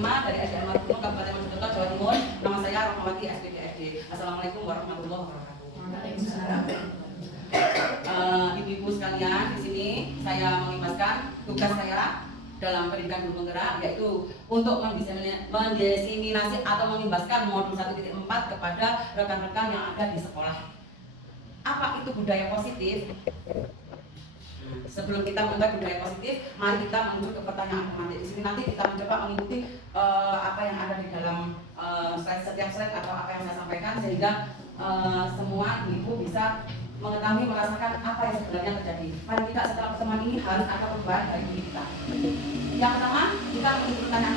5 dari SDN Margono, Kabupaten Mojokerto, Jawa Timur. Nama saya Rohmawati SPDFD. Assalamualaikum warahmatullahi wabarakatuh. Waalaikumsalam. Ibu-ibu sekalian, di sini saya mengimbaskan tugas saya dalam pendidikan guru penggerak, yaitu untuk mendiseminasi atau mengimbaskan modul 1.4 kepada rekan-rekan yang ada di sekolah. Apa itu budaya positif? Sebelum kita mengetahui budaya positif, mari kita menuju ke pertanyaan nanti. Di sini nanti kita mencoba mengikuti apa yang ada di dalam setiap slide atau apa yang saya sampaikan, sehingga semua ibu bisa mengetahui, merasakan apa yang sebenarnya terjadi. Pada kita setelah pertemuan ini harus ada perubahan dari diri kita. Yang pertama, kita mengikuti pertanyaan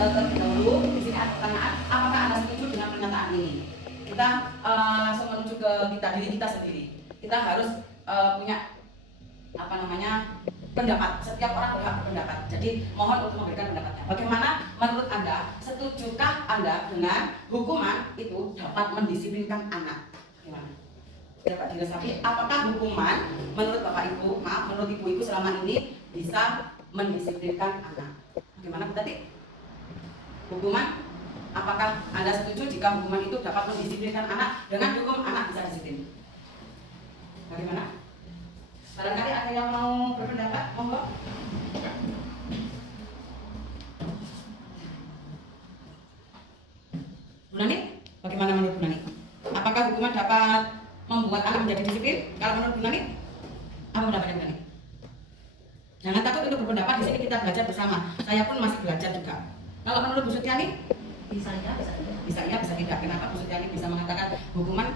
terlebih dahulu. Di sini ada pertanyaan, apakah Anda setuju dengan pernyataan ini? Kita langsung menuju ke diri kita sendiri. Kita harus punya pendapat. Setiap orang berhak berpendapat. Jadi mohon untuk memberikan pendapatnya. Bagaimana menurut Anda? Setujukah Anda dengan hukuman itu dapat mendisiplinkan anak? Gimana? Dapat diresapi, apakah hukuman menurut Bapak Ibu, menurut Ibu-ibu selama ini bisa mendisiplinkan anak? Bagaimana tadi? Hukuman, apakah Anda setuju jika hukuman itu dapat mendisiplinkan anak? Dengan hukum anak bisa disiplin. Bagaimana? Barangkali ada yang mau berpendapat, monggo. Bu Nani, bagaimana menurut Bu Nani? Apakah hukuman dapat membuat anak menjadi disiplin? Kalau menurut Bu Nani, apa pendapatnya Bu Nani? Jangan takut untuk berpendapat, di sini kita belajar bersama. Saya pun masih belajar juga. Kalau menurut Bu Sutyani? Bisa ya, bisa tidak. Bisa ya, bisa tidak. Kenapa Bu Sutyani bisa mengatakan hukuman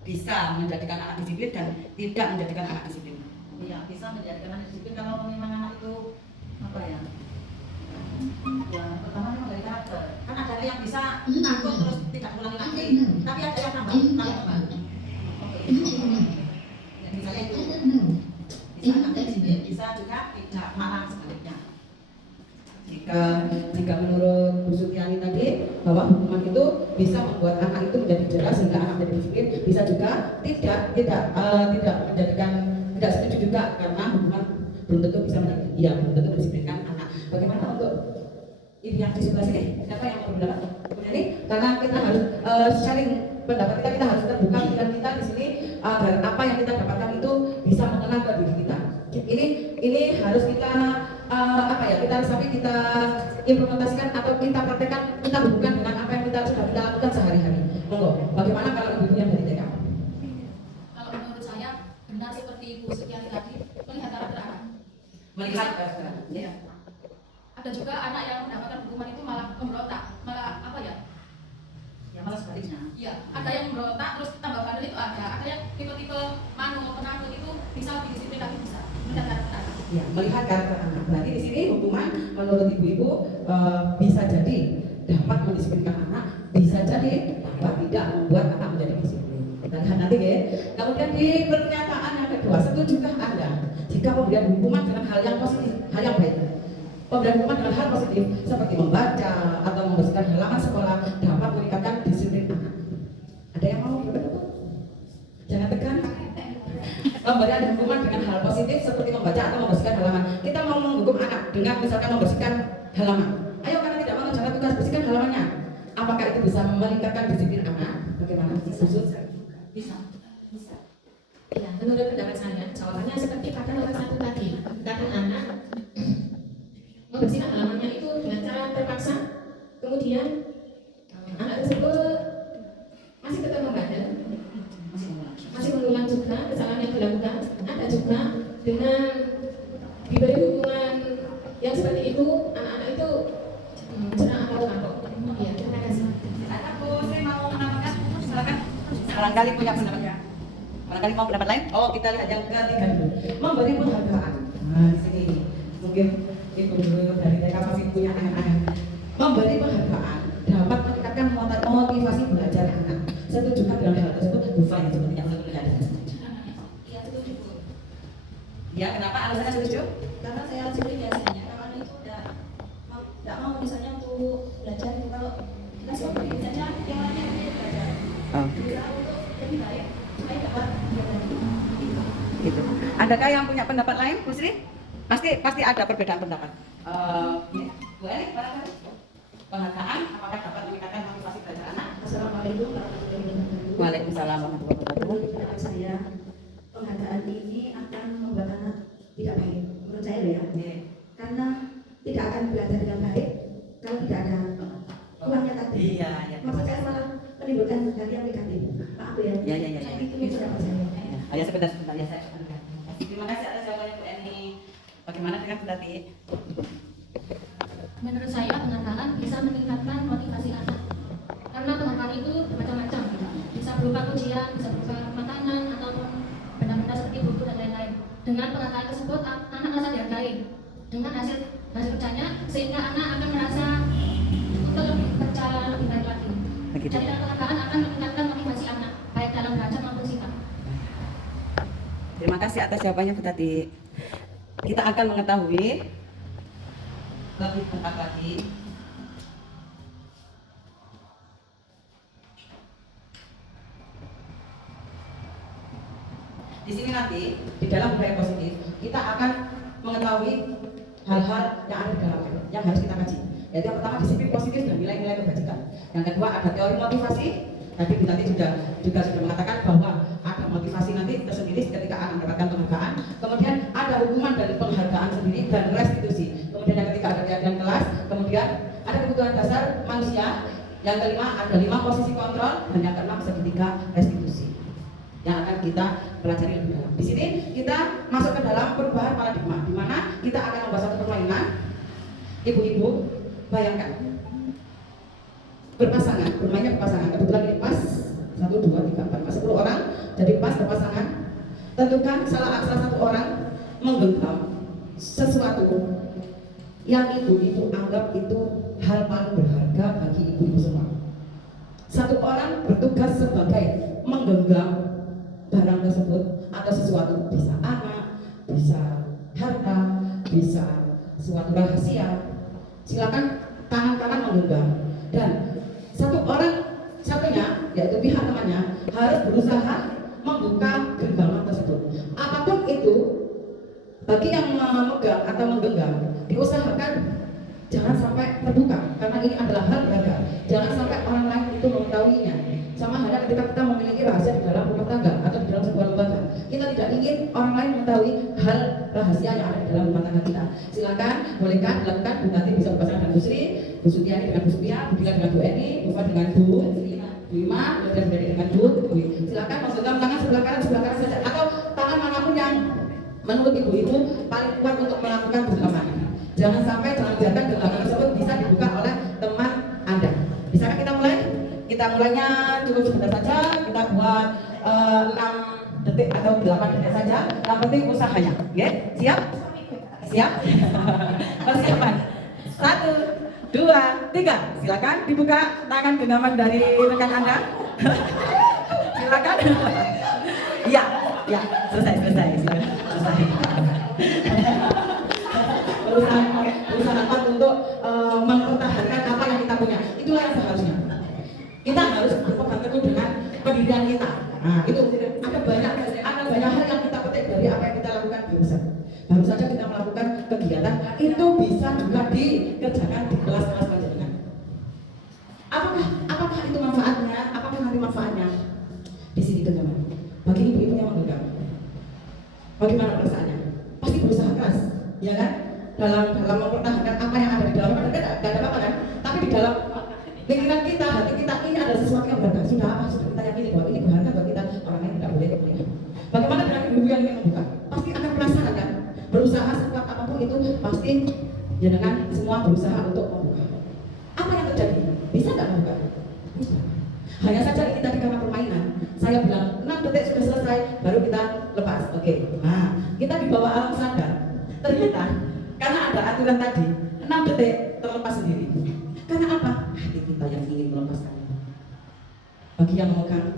bisa menjadikan anak disiplin dan tidak menjadikan anak disiplin? Iya, bisa menjadikan anak disiplin kalau memang anak itu ya pertama memang dari karakter. Kan ada yang bisa takut terus tidak ulangi lagi, tapi ada yang tambah. Misalnya itu bisa anak disiplin, bisa juga tidak, malah sebaliknya. Jika menurut Bu Sutyani tadi bahwa hukuman itu bisa membuat anak itu menjadi jelas sehingga anak menjadi disiplin, bisa juga tidak menjadikan, tidak setuju juga karena hukuman belum tentu bisa belum tentu mendisiplinkan anak. Bagaimana untuk ibu yang di sebelah sini? Siapa yang berpendapat? Ini karena kita harus sharing pendapat kita harus terbuka pikiran kita di sini agar apa yang kita dapatkan itu bisa mengena ke diri kita. Ini harus kita kita resapi, kita implementasikan atau kita praktekkan, kita hubungkan dengan apa yang kita sudah kita lakukan sehari-hari. Monggo, bagaimana kalau ibunya dari TK? Kalau menurut saya benar seperti Ibu Sutyani tadi, melihat karakter anak. Melihat karakter, ya. Ada juga anak yang mendapatkan hukuman itu malah memberontak, malah Ya malah sebaliknya. Iya, ada yang memberontak terus tambah bandel itu ada yang tipe-tipe penakut itu bisa lebih disiplin lagi, bisa melihat karakter anak. Ya, melihat karakter anak. Berarti di sini hukuman menurut ibu-ibu bisa jadi dapat mendisiplinkan anak, bisa jadi dapat tidak membuat anak menjadi disiplin. Kita lihat nanti ya. Kemudian di pernyataan yang kedua, setujukah Anda jika pemberian hukuman dengan hal yang positif, hal yang baik? Pemberian hukuman dengan hal positif seperti membaca atau membersihkan halaman sekolah dapat meningkatkan disiplin anak. Ada yang mau berpendapat? Jangan tekan. Pemberian hukuman dengan hal positif seperti membaca atau membersihkan halaman. Kita mau menghukum anak dengan misalkan membersihkan halaman. Ayo, karena tidak mengerjakan tugas, bersihkan halamannya. Apakah itu bisa meningkatkan disiplin anak? Bagaimana? Susun? Bisa. Ya, menurut pendapat saya, jawabannya seperti pada nomor 1 tadi. Karena anak membersihkan halamannya itu dengan cara terpaksa, kemudian anak tersebut masih tetap membandel, masih mengulang juga kesalahan yang dilakukan. Ada juga dengan diberi hukuman yang seperti itu, anak-anak itu cenderung atau kapok. Ya, terima kasih. Ada Bu Sri mau menambahkan? Silakan. Barangkali punya pendapat. Barangkali mau pendapat lain? Oh, kita lihat yang ketiga dulu. Memberi penghargaan. Nah, di sini mungkin ibu guru dari TK masih punya angan-angan. Memberi penghargaan dapat meningkatkan motivasi belajar anak. Setujukah dengan hal tersebut? Bukan seperti yang saya lihat. Iya, setuju Bu. Ya, kenapa alasannya setuju? Karena saya sendiri biasanya kalau anak itu tidak mau misalnya untuk belajar, kalau dikasih waktu misalnya yang lainnya dia belajar berusaha untuk lebih baik supaya dapat Gitu. Adakah yang punya pendapat lain, Bu Sri? Pasti ada perbedaan pendapat. Bu Eli, barangkali? penghargaan, apakah dapat meningkatkan motivasi belajar anak? Assalamualaikum warahmatullahi wabarakatuh. Waalaikumsalam warahmatullahi wabarakatuh. Menurut pendapat saya, penghargaan ini akan membuat anak tidak baik. Menurut saya loh ya. Karena tidak akan belajar dengan baik kalau tidak ada uangnya tadi. Iya. Maksud saya malah menimbulkan hal yang negatif. Maaf ya. Iya. Itu pendapat saya. Ayo sebentar ya saya. Terima kasih atas jawabannya Bu Eni. Bagaimana dengan Bu Tati? Menurut saya penghargaan bisa meningkatkan motivasi anak. Karena penghargaan itu bermacam-macam. Bisa berupa pujian, bisa berupa makanan ataupun benda-benda seperti buku dan lain-lain. Dengan penghargaan tersebut anak merasa dihargai dengan hasil kerjanya, sehingga anak akan merasa untuk lebih percaya lebih baik lagi. Begitu. Jadi dengan penghargaan akan meningkatkan motivasi anak baik dalam belajar maupun sikap. Terima kasih atas jawabannya Bu Tati. Kita akan mengetahui lebih lengkap lagi di sini nanti di dalam budaya positif kita akan mengetahui hal-hal yang ada di dalamnya yang harus kita kaji. Yaitu yang pertama disiplin positif dan nilai-nilai kebajikan. Yang kedua ada teori motivasi. Tadi Bu Tati juga sudah mengatakan bahwa ada motivasi nanti tersendiri ketika akan mendapatkan penghargaan. Kemudian ada hukuman dari penghargaan sendiri dan restitusi. Kemudian yang ketiga ada keadaan kelas. Kemudian ada kebutuhan dasar manusia. Yang kelima ada 5 posisi kontrol dan yang keenam segitiga restitusi yang akan kita pelajari lebih dalam. Di sini kita masuk ke dalam perubahan paradigma, di mana kita akan membahas satu permainan. Ibu-ibu bayangkan berpasangan, bermainnya berpasangan. Kebetulan ini pas 1, 2, 3, 4, 5, 10 orang. Jadi pas berpasangan. Tentukan salah satu orang menggenggam sesuatu yang ibu-ibu anggap itu hal paling berharga bagi ibu-ibu semua. Satu orang bertugas sebagai menggenggam barang tersebut atau sesuatu, bisa anak, bisa harta, bisa suatu rahasia. Silakan tangan kanan menggenggam dan satu orang satunya yaitu pihak temannya harus berusaha membuka genggaman tersebut. Apapun itu bagi yang memegang atau menggenggam diusahakan jangan sampai terbuka karena ini adalah hal berharga. Jangan sampai orang lain itu mengetahuinya. Sama halnya ketika kita memiliki rahasia di dalam rumah tangga atau di dalam sebuah lembaga, kita tidak ingin orang lain mengetahui hal rahasia yang ada di dalam rumah tangga kita. Silakan, bolehkah dilakukan. Bu Tati bisa berpasangan dengan Bu Sri, Bu Sutiani dengan Bu Supia, Bu Dila dengan Bu Eni, Bu Fa dengan Bu Ima, dan Bu Dede dengan Bu Dwi. Silakan menggenggam tangan sebelah kanan saja atau tangan manapun yang menurut ibu-ibu paling kuat untuk melakukan genggaman. Jangan biarkan genggaman tersebut bisa dibuka oleh teman Anda. Bisakah kita mulai? Kita mulainya cukup sebentar saja. Kita buat 6 detik atau 8 detik saja. Yang penting usahanya, ya? Siap? Siap? Persiapan. 1, 2, 3. Silakan dibuka tangan genggaman dari rekan Anda. Silakan. Iya, ya. Selesai. Silakan. Selesai. Berusaha kuat untuk mempertahankan apa yang kita punya. Itulah yang seharusnya. Kita harus berpegang teguh dengan pendirian kita. Nah, itu ada banyak hal yang kita petik dari apa yang kita lakukan barusan. Baru saja kita melakukan kegiatan itu bisa juga dikerjakan di kelas-kelas panjenengan. Apakah itu manfaatnya? Apakah nanti manfaatnya? Di sini genggaman. Bagi ibu-ibu yang menggenggam, bagaimana perasaannya? Pasti berusaha keras, ya kan? Dalam mempertahankan apa yang ada di dalam, tidak ada apa-apa kan? Tapi di dalam pikiran kita, hati kita, ini ada sesuatu yang berharga. Sudah kita yakini bahwa ini berharga bagi kita, orang lain tidak boleh melihat. Bagaimana dengan ibu yang ingin membuka? Pasti akan penasaran kan? Berusaha sekuat apapun itu pasti jangan semua berusaha untuk membuka. Apa yang terjadi? Bisa nggak membuka? Bisa. Hanya saja ini tadi karena permainan. Saya bilang 6 detik sudah selesai, baru kita lepas. Oke. Nah, kita dibawa alam sadar. Ternyata karena ada aturan tadi 6 detik terlepas sendiri. Karena apa? Hati kita yang ingin melepaskannya. Bagi yang memegang,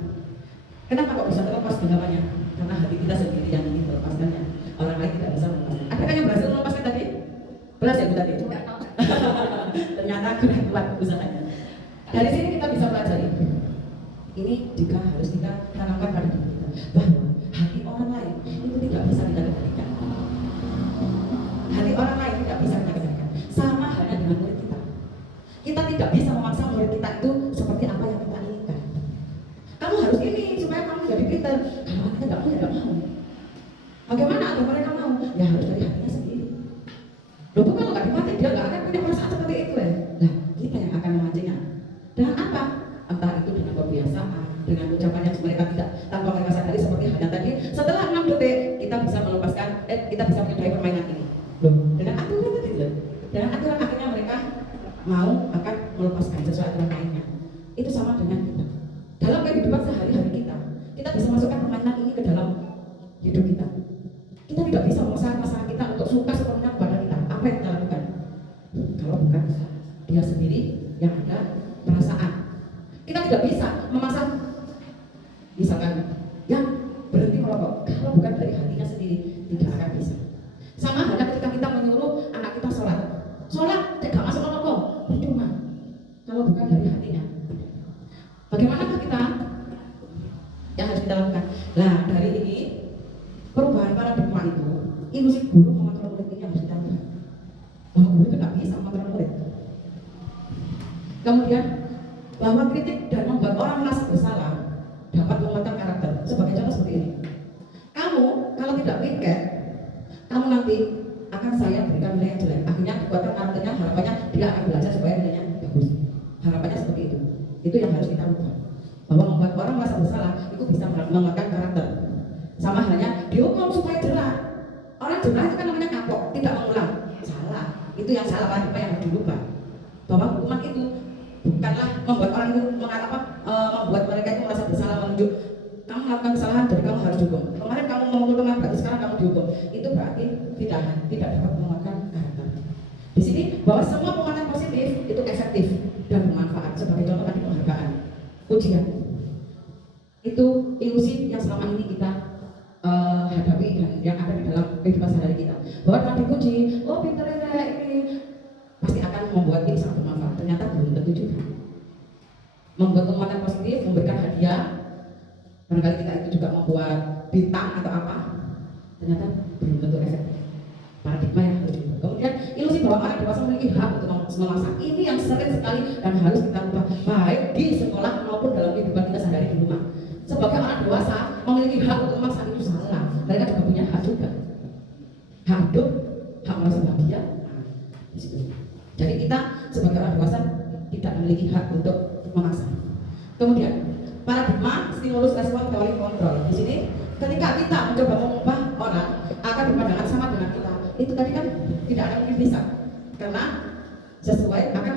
kenapa kok bisa terlepas genggamannya? Karena hati kita sendiri yang ingin melepaskannya. Orang lain tidak bisa melepaskan. Adakah yang berhasil melepaskan tadi? Berhasil Bu Tati? Ternyata kurang kuat usahanya. Dari sini kita bisa pelajari. Ini juga harus kita tanamkan pada diri kita bahwa hati orang lain itu tidak bisa kita kendalikan. Hati orang lain tidak bisa kita kendalikan. Sama halnya dengan murid kita. Kita tidak bisa memaksa murid kita itu seperti apa yang kita inginkan. Kamu harus ini supaya kamu jadi pintar. Kalau anaknya nggak mau, ya nggak mau. Bagaimana agar mereka mau? Ya harus dari hatinya sendiri. Loh, kalau nggak dipakai dia nggak akan punya perasaan seperti itu ya. Nah, kita yang akan memancingnya. Dengan apa? Entah itu dengan kebiasaan, dengan ucapan yang mereka tidak tanpa mereka sadari seperti halnya tadi. Setelah 6 detik kita bisa melepaskan, kita bisa menyudahi permainan ini. Loh, dengan aturan tadi loh. Dengan aturan akhirnya mereka mau akan melepaskan sesuai aturan mainnya. Itu sama dengan kita. Dalam kehidupan sehari-hari kita bisa masukkan permainan ini ke dalam hidup kita. Kita tidak bisa memaksa pasangan kita untuk suka sepenuhnya kepada kita. Apa yang kita lakukan? Kalau bukan dia sendiri yang ada perasaan. Kita tidak bisa memaksa, misalkan yang berhenti merokok. Kalau bukan dari hatinya sendiri, tidak akan bisa. Sama halnya ketika kita menyuruh anak kita sholat, tidak masuk merokok, percuma. Kalau bukan dari hatinya, bagaimanakah kita? Yang harus kita lakukan. Nah, dari ini perubahan paradigma itu, ilusi guru mengontrol murid ini yang harus kita lakukan. Bahwa guru itu tidak bisa mengontrol murid. Kemudian bahwa kritik dan membuat orang merasa bersalah dapat mematang karakter. Sebagai contoh seperti ini. Kamu kalau tidak piket, kamu nanti akan saya berikan nilai yang jelek. Akhirnya kekuatan karakternya, harapannya dia akan belajar supaya nilainya bagus. Harapannya seperti itu. Itu yang harus kita ubah. Bahwa membuat orang merasa bersalah itu bisa mematang karakter. Sama halnya dihukum supaya jerah. Orang jerah itu kan namanya kapok, tidak mengulang. Salah. Itu yang salah, paradigma yang harus dirubah. Bahwa hukuman itu bukanlah membuat orang itu membuat mereka itu merasa bersalah, menunjuk kamu melakukan kesalahan jadi kamu harus dihukum. Kemarin kamu memukul teman, berarti sekarang kamu dihukum. Itu berarti tidak dapat menguatkan karakter. Di sini bahwa semua penguatan positif itu efektif dan bermanfaat. Sebagai contoh tadi penghargaan, ujian. Itu ilusi yang selama ini kita hadapi dan yang ada di dalam kehidupan sehari kita. Bahwa kalau dipuji, oh pintar ya ini, pasti akan membuat ini sangat bermanfaat. Ternyata belum tentu juga. Membuat penguatan positif, memberikan hadiah, barangkali kita itu juga membuat bintang atau apa, ternyata belum tentu efektif. Paradigma yang harus diubah. Kemudian ilusi bahwa orang dewasa memiliki hak untuk memaksa, ini yang sering sekali dan harus kita ubah, baik di sekolah maupun dalam kehidupan kita sehari di rumah. Sebagai orang dewasa memiliki hak untuk memaksa itu salah. Mereka juga punya hak juga. Hak hidup, hak merasa bahagia. Jadi kita sebagai orang dewasa tidak memiliki hak untuk memaksa. Kemudian paradigma stimulus respon teori kontrol. Di sini ketika kita mencoba mengubah orang akan berpandangan sama dengan kita, itu tadi kan tidak akan mungkin bisa, karena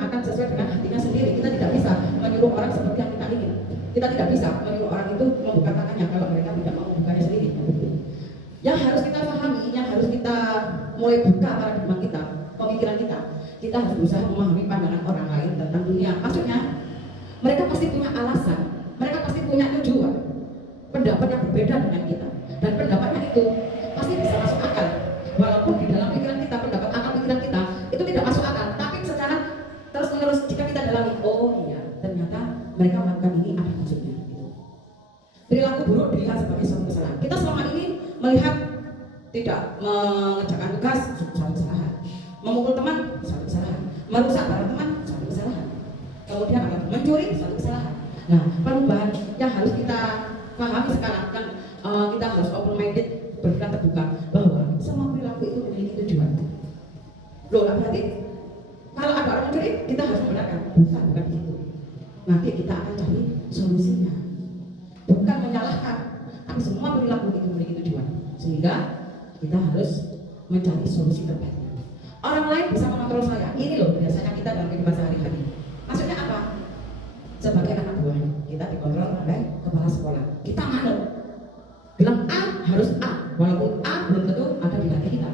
akan sesuai dengan hatinya sendiri. Kita tidak bisa menyuruh orang seperti yang kita ingin. Kita tidak bisa menyuruh orang itu membuka tangannya kalau mereka tidak mau membukanya sendiri. Yang harus kita pahami, yang harus kita mulai buka paradigma kita, pemikiran kita harus berusaha memahami pandangan orang lain tentang dunia. Maksudnya mereka pasti punya alasan, mereka pasti punya tujuan, pendapat yang berbeda dengan kita, dan pendapatnya itu pasti bisa masuk akal. Walaupun di dalam pikiran kita, pendapat akal pikiran kita itu tidak masuk akal, tapi secara terus-menerus jika kita dalami, oh iya, ternyata mereka melakukan ini ada maksudnya. Perilaku buruk dilihat sebagai suatu kesalahan. Kita selama ini melihat tidak mengerjakan tugas suatu kesalahan, memukul teman suatu kesalahan, merusak barang teman suatu kesalahan, kemudian mencuri suatu kesalahan. Nah, perubahan yang harus kita pahami sekarang kan kita harus open minded, berpikiran terbuka bahwa semua perilaku itu memiliki tujuan. Loh, berarti kalau ada orang mencuri kita harus membenarkan, bukan itu. Nanti kita akan cari solusinya, bukan menyalahkan, tapi semua perilaku itu memiliki tujuan, sehingga kita harus mencari solusi terbaiknya. Orang lain bisa mengontrol saya, ini loh biasanya kita dalam kehidupan sehari-hari. Maksudnya apa? Sebagai anak buah kita dikontrol oleh kepala sekolah. Kita manut, bilang A harus A, walaupun A belum tentu ada di hati kita.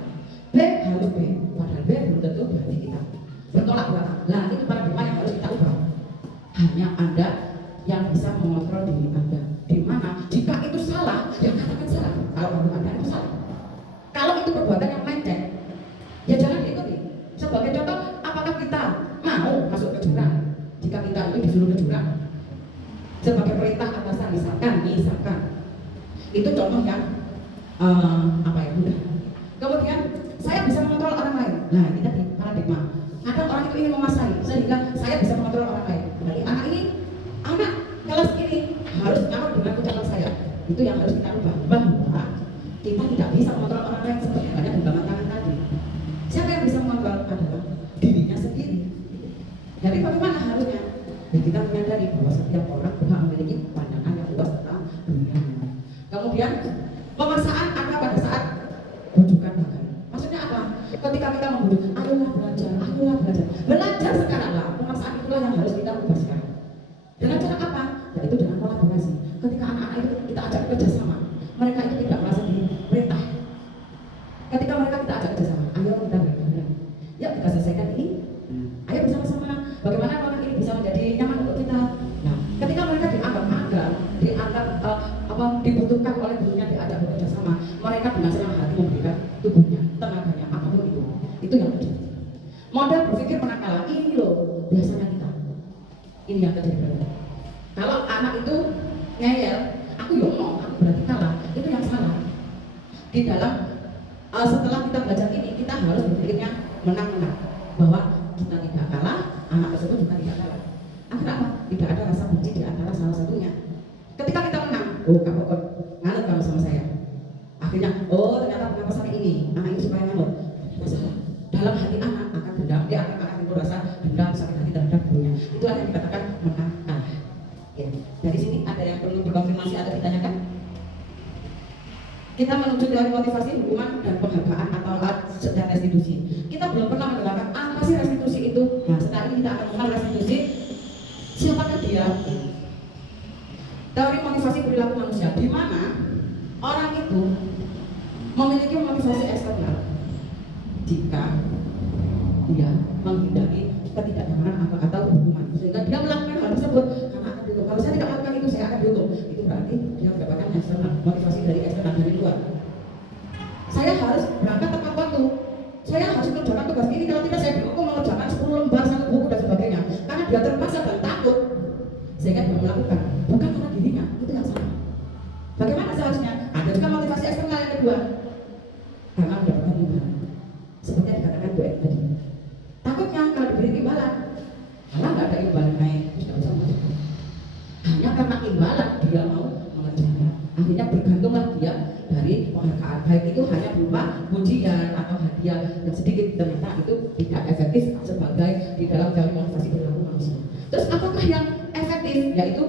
B harus B, padahal B belum tentu di hati kita. Bertolak belakang. Nah, ini paradigma yang harus kita ubah. Hanya Anda yang bisa mengontrol diri Anda. Di mana jika itu salah, ya katakan salah. Kalau menurut Anda itu salah. Kalau itu perbuatan yang melenceng, ya jangan diikuti. Sebagai contoh, apakah kita mau masuk ke jurang? Jika kita itu disuruh ke jurang, sebagai perintah atasan, misalkan, itu contoh yang mudah. Kemudian saya bisa mengontrol orang lain. Nah, ini tadi paradigma. Kadang orang itu ingin menguasai, sehingga saya bisa Jadi bagaimana harusnya? Ya kita menyadari bahwa setiap orang berhak memiliki pandangan yang luas tentang dunia. Kemudian pemaksaan ada pada saat bujukan bahkan. Maksudnya apa? Ketika kita membujuk, ayolah belajar, ayolah belajar. Belajar sekarang lah, pemaksaan itulah yang harus kita ubah sekarang. Dengan cara apa? Yaitu dengan kolaborasi. Ketika anak-anak itu kita ajak kerjasama, mereka itu tidak merasa diperintah. Ketika mereka kita ajak kerjasama, ayo kita belajar, ya kita selesaikan ini. Ayo bersama-sama. Bagaimana orang ini bisa menjadi nyaman untuk kita? Nah, ketika mereka dianggap magang, dibutuhkan oleh gurunya, diajak bekerja sama, mereka dengan senang hati memberikan tubuhnya, tenaganya, apapun itu. Itu yang terjadi. Model berpikir penakalan ini loh biasanya kita. Ini yang terjadi. Kalau anak itu ngeyel, aku mau, aku berarti kalah. Itu yang salah. Di dalam setelah kita belajar ini, kita harus berpikirnya menang-menang, bahwa kita tidak kalah, anak tersebut juga tidak kalah. Kenapa? Tidak ada rasa benci di antara salah satunya. Ketika kita menang, oh kamu kok nganut kamu sama saya. Akhirnya, oh ternyata kenapa sampai ini, anak ini supaya nganut. Masalah. Dalam hati anak akan dendam, dia akan timbul rasa dendam sakit hati terhadap gurunya. Itu yang dikatakan menang kalah. Ya. Dari sini ada yang perlu dikonfirmasi atau ditanyakan? Kita menuju dari motivasi, hukuman, dan penghargaan atau dan restitusi. Kita belum pernah mendengarkan apa sih restitusi itu. Nah, setelah ini kita akan mengenal restitusi. Siapakah dia? Teori motivasi perilaku manusia, di mana orang itu memiliki motivasi eksternal jika dia menghindari ketidaknyamanan atau hukuman, sehingga dia melakukan hal tersebut karena akan dihukum. Kalau saya tidak melakukan itu, saya akan dihukum. Itu berarti dia mendapatkan eksternal, motivasi dari eksternal, dari luar. Saya harus berangkat tepat waktu. Saya harus mengerjakan tugas ini, kalau tidak saya dihukum mengerjakan 10 lembar, 1 buku dan sebagainya. Karena dia terpaksa dan takut, sehingga dia melakukan. Bukan karena dirinya, itu yang salah. Bagaimana seharusnya? Ada juga motivasi eksternal yang kedua, karena mendapatkan imbalan. Seperti yang dikatakan Bu Ed tadi. Takutnya kalau diberi imbalan, malah nggak ada imbalan naik, terus nggak bisa mengerjakan. Hanya karena imbalan dia mau mengerjakan. Akhirnya bergantunglah dia dari penghargaan, baik itu hanya berupa pujian atau hadiah yang sedikit, ternyata itu tidak efektif sebagai di dalam teori motivasi perilaku manusia. Terus apakah yang efektif? Yaitu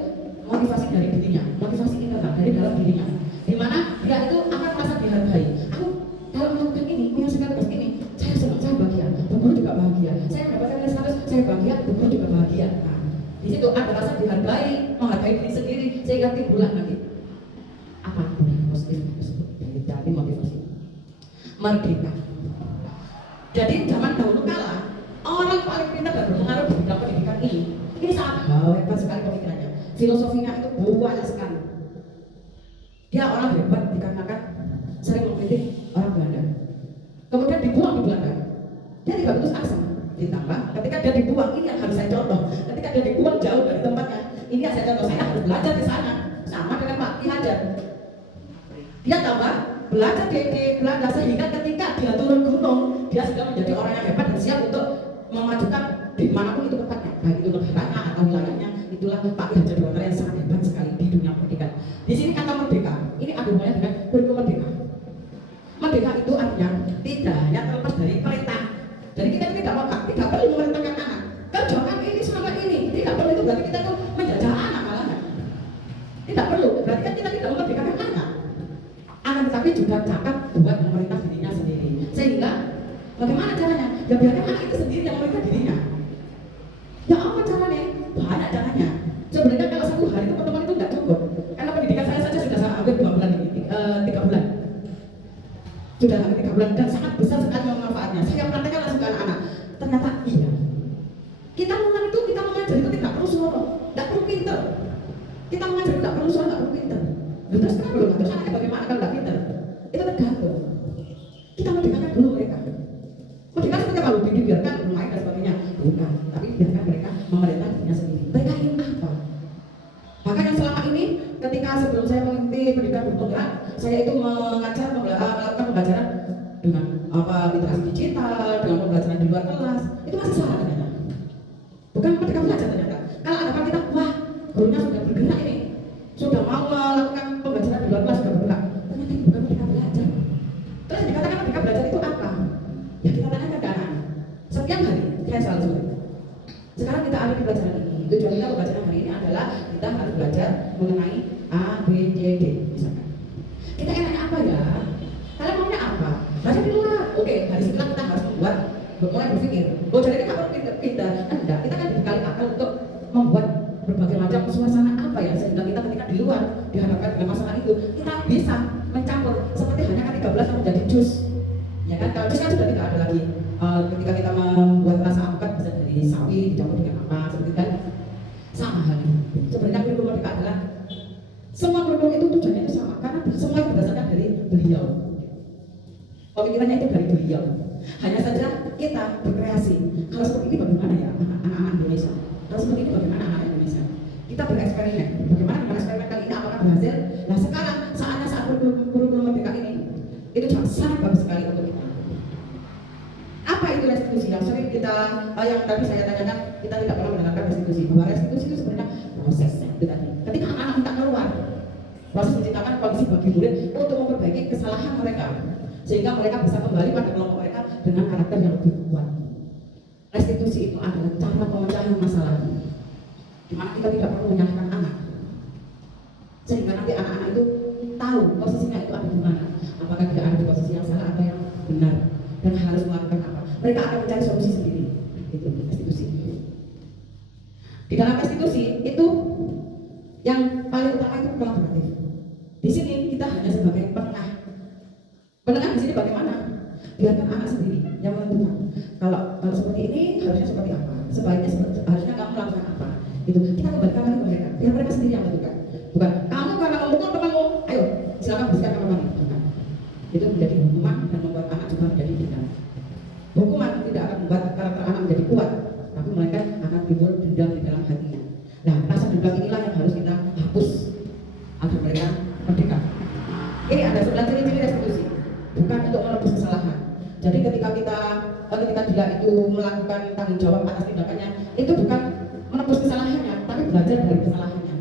motivasi dari dirinya, motivasi internal dari dalam dirinya, di mana dia itu akan merasa dihargai. Aku dalam melakukan ini, menyelesaikan tugas ini, saya senang, saya bahagia, guru juga bahagia, saya mendapatkan nilai 100, saya bahagia, guru juga bahagia. Nah, di situ ada rasa dihargai, menghargai diri sendiri, sehingga timbullah nanti apa budaya positif tersebut dari motivasi merdeka. Jadi zaman dahulu kala orang paling pintar dan berpengaruh di bidang pendidikan ini sangat hebat sekali pemikirannya, filosofinya itu banyak sekali. Dia orang hebat dikarenakan sering mengkritik orang Belanda, kemudian dibuang di Belanda. Dia tidak putus asa. Ditambah ketika dia dibuang, ini yang harus saya contoh. Ketika dia dibuang jauh dari tempatnya, ini yang saya contoh, saya harus belajar di sana. Sama dengan Pak Ki Hajar. Dia tambah belajar di Belanda, sehingga ketika dia turun gunung, dia sudah menjadi orang yang hebat dan siap untuk memajukan dimanapun itu tempatnya, baik itu negaranya atau wilayahnya. Itulah Pak Ki Hajar Dewantara yang sangat hebat sekali di dunia pendidikan. Di sini kata merdeka, ini ada hubungannya dengan kurikulum merdeka. Merdeka itu artinya tidak hanya terlepas dari perintah. Jadi kita tidak perlu memerintahkan anak. Kerjakan ini selama ini, tidak perlu. Itu berarti kita itu menjajah anak malahan. Tidak perlu, berarti kan kita tidak memerdekakan anak. Akan tetapi juga cakap buat memerintah dirinya sendiri. Sehingga bagaimana caranya? Ya biarkan anak itu sendiri yang memerintah dirinya. Ya apa caranya? Banyak caranya. Sebenarnya kalau 1 hari itu pertemuan itu tidak cukup. Karena pendidikan saya saja sudah hampir 2 bulan ini, 3 bulan. Sudah hampir 3 bulan dan sangat besar sekali manfaatnya. Saya praktekkan langsung ke anak-anak. Ternyata iya. Kita mengajar itu tidak perlu suara, tidak perlu pinter. Kita mengajar tidak perlu suara, tidak perlu pinter. Terus kenapa belum? Terus anaknya bagaimana kalau tidak pinter? Itu tergantung. Kita merdekakan dulu mereka. Merdeka seperti apa? Dibiarkan bermain dan sebagainya. Bukan, tapi biarkan mereka memerintah dirinya sendiri. Mereka ingin apa? Bahkan yang selama ini, ketika sebelum saya mengikuti pendidikan berpenggerak, saya itu melakukan pembelajaran dengan literasi digital, dengan pembelajaran di luar kelas. Itu masih salah ternyata. Bukan merdeka belajar ternyata. Kalau ada kita, wah, gurunya sudah bergerak ini, sudah mau melakukan pembelajaran di luar kelas, sudah bergerak. Ternyata itu bukan merdeka belajar. Terus yang dikatakan merdeka belajar itu apa? Ya kita tanyakan ke anak. Setiap hari, saya selalu sulit. Sekarang kita ada di pelajaran ini. Tujuan kita pembelajaran hari ini adalah kita harus belajar mengenai A, B, C, D misalkan. Kita enaknya apa ya? Kalian maunya apa? Baca di luar. Oke, dari situlah kita harus mulai berpikir. Oh, jadi kita perlu pindah. Enggak, kita kan dibekali akal untuk membuat berbagai macam suasana apa ya, sehingga kita ketika di luar dihadapkan dengan masalah itu, kita bisa mencampur seperti hanya kan 13 yang menjadi jus. Ya kan, kalau jus kan sudah tidak ada lagi. Ketika kita membuat rasa angkat bisa dari sawi dicampur dengan apa, seperti kan sama halnya. Sebenarnya kurikulum Merdeka adalah semua kurikulum itu tujuannya itu sama, karena semua itu berdasarkan dari beliau. Pemikirannya itu dari beliau. Hanya saja kita berkreasi. Kalau seperti ini bagaimana ya anak-anak Indonesia? Kalau seperti ini bagaimana anak Indonesia? Kita bereksperimen. Bagaimana dengan eksperimen kali ini? Apakah berhasil? Nah sekarang saatnya saat kurikulum Merdeka ini itu sangat bagus sekali untuk kita. Apa itu restitusi? Yang sering kita, yang tadi saya tanyakan, kita tidak pernah mendengarkan restitusi. Bahwa restitusi itu sebenarnya prosesnya itu tadi. Ketika anak-anak minta keluar, proses menciptakan kondisi bagi murid untuk memperbaiki kesalahan mereka, sehingga mereka bisa kembali pada kelompok mereka dengan karakter yang lebih kuat. Restitusi itu adalah cara pemecahan masalah, di mana kita tidak perlu menyalahkan anak, sehingga nanti anak-anak itu tahu posisinya itu ada di mana, apakah tidak ada di posisi yang salah atau yang benar, dan harus melakukan apa. Mereka akan mencari solusi sendiri. Itu restitusi. Di dalam restitusi itu yang paling utama itu kolaboratif. Di sini kita hanya sebagai penengah. Penengah di sini bagaimana? Biarkan anak sendiri yang menentukan. Kalau seperti ini harusnya seperti apa? Sebaiknya harusnya kamu lakukan apa? Itu kita kembalikan ke mereka. Biar mereka sendiri yang menentukan. Bukan kamu karena memukul temanmu, ayo silakan bersihkan kamar mandi. Bukan. Itu menjadi hukuman dan membuat anak juga menjadi dendam. Hukuman tidak akan membuat karakter anak menjadi kuat, tapi melainkan akan timbul dendam di dalam hatinya. Nah, rasa dendam inilah yang harus kita hapus agar mereka merdeka. Ini ada 9 ciri-ciri restitusi, bukan untuk menebus kesalahan. Jadi ketika dia itu melakukan tanggung jawab atas tindakannya, itu bukan menebus kesalahannya, tapi belajar dari kesalahannya.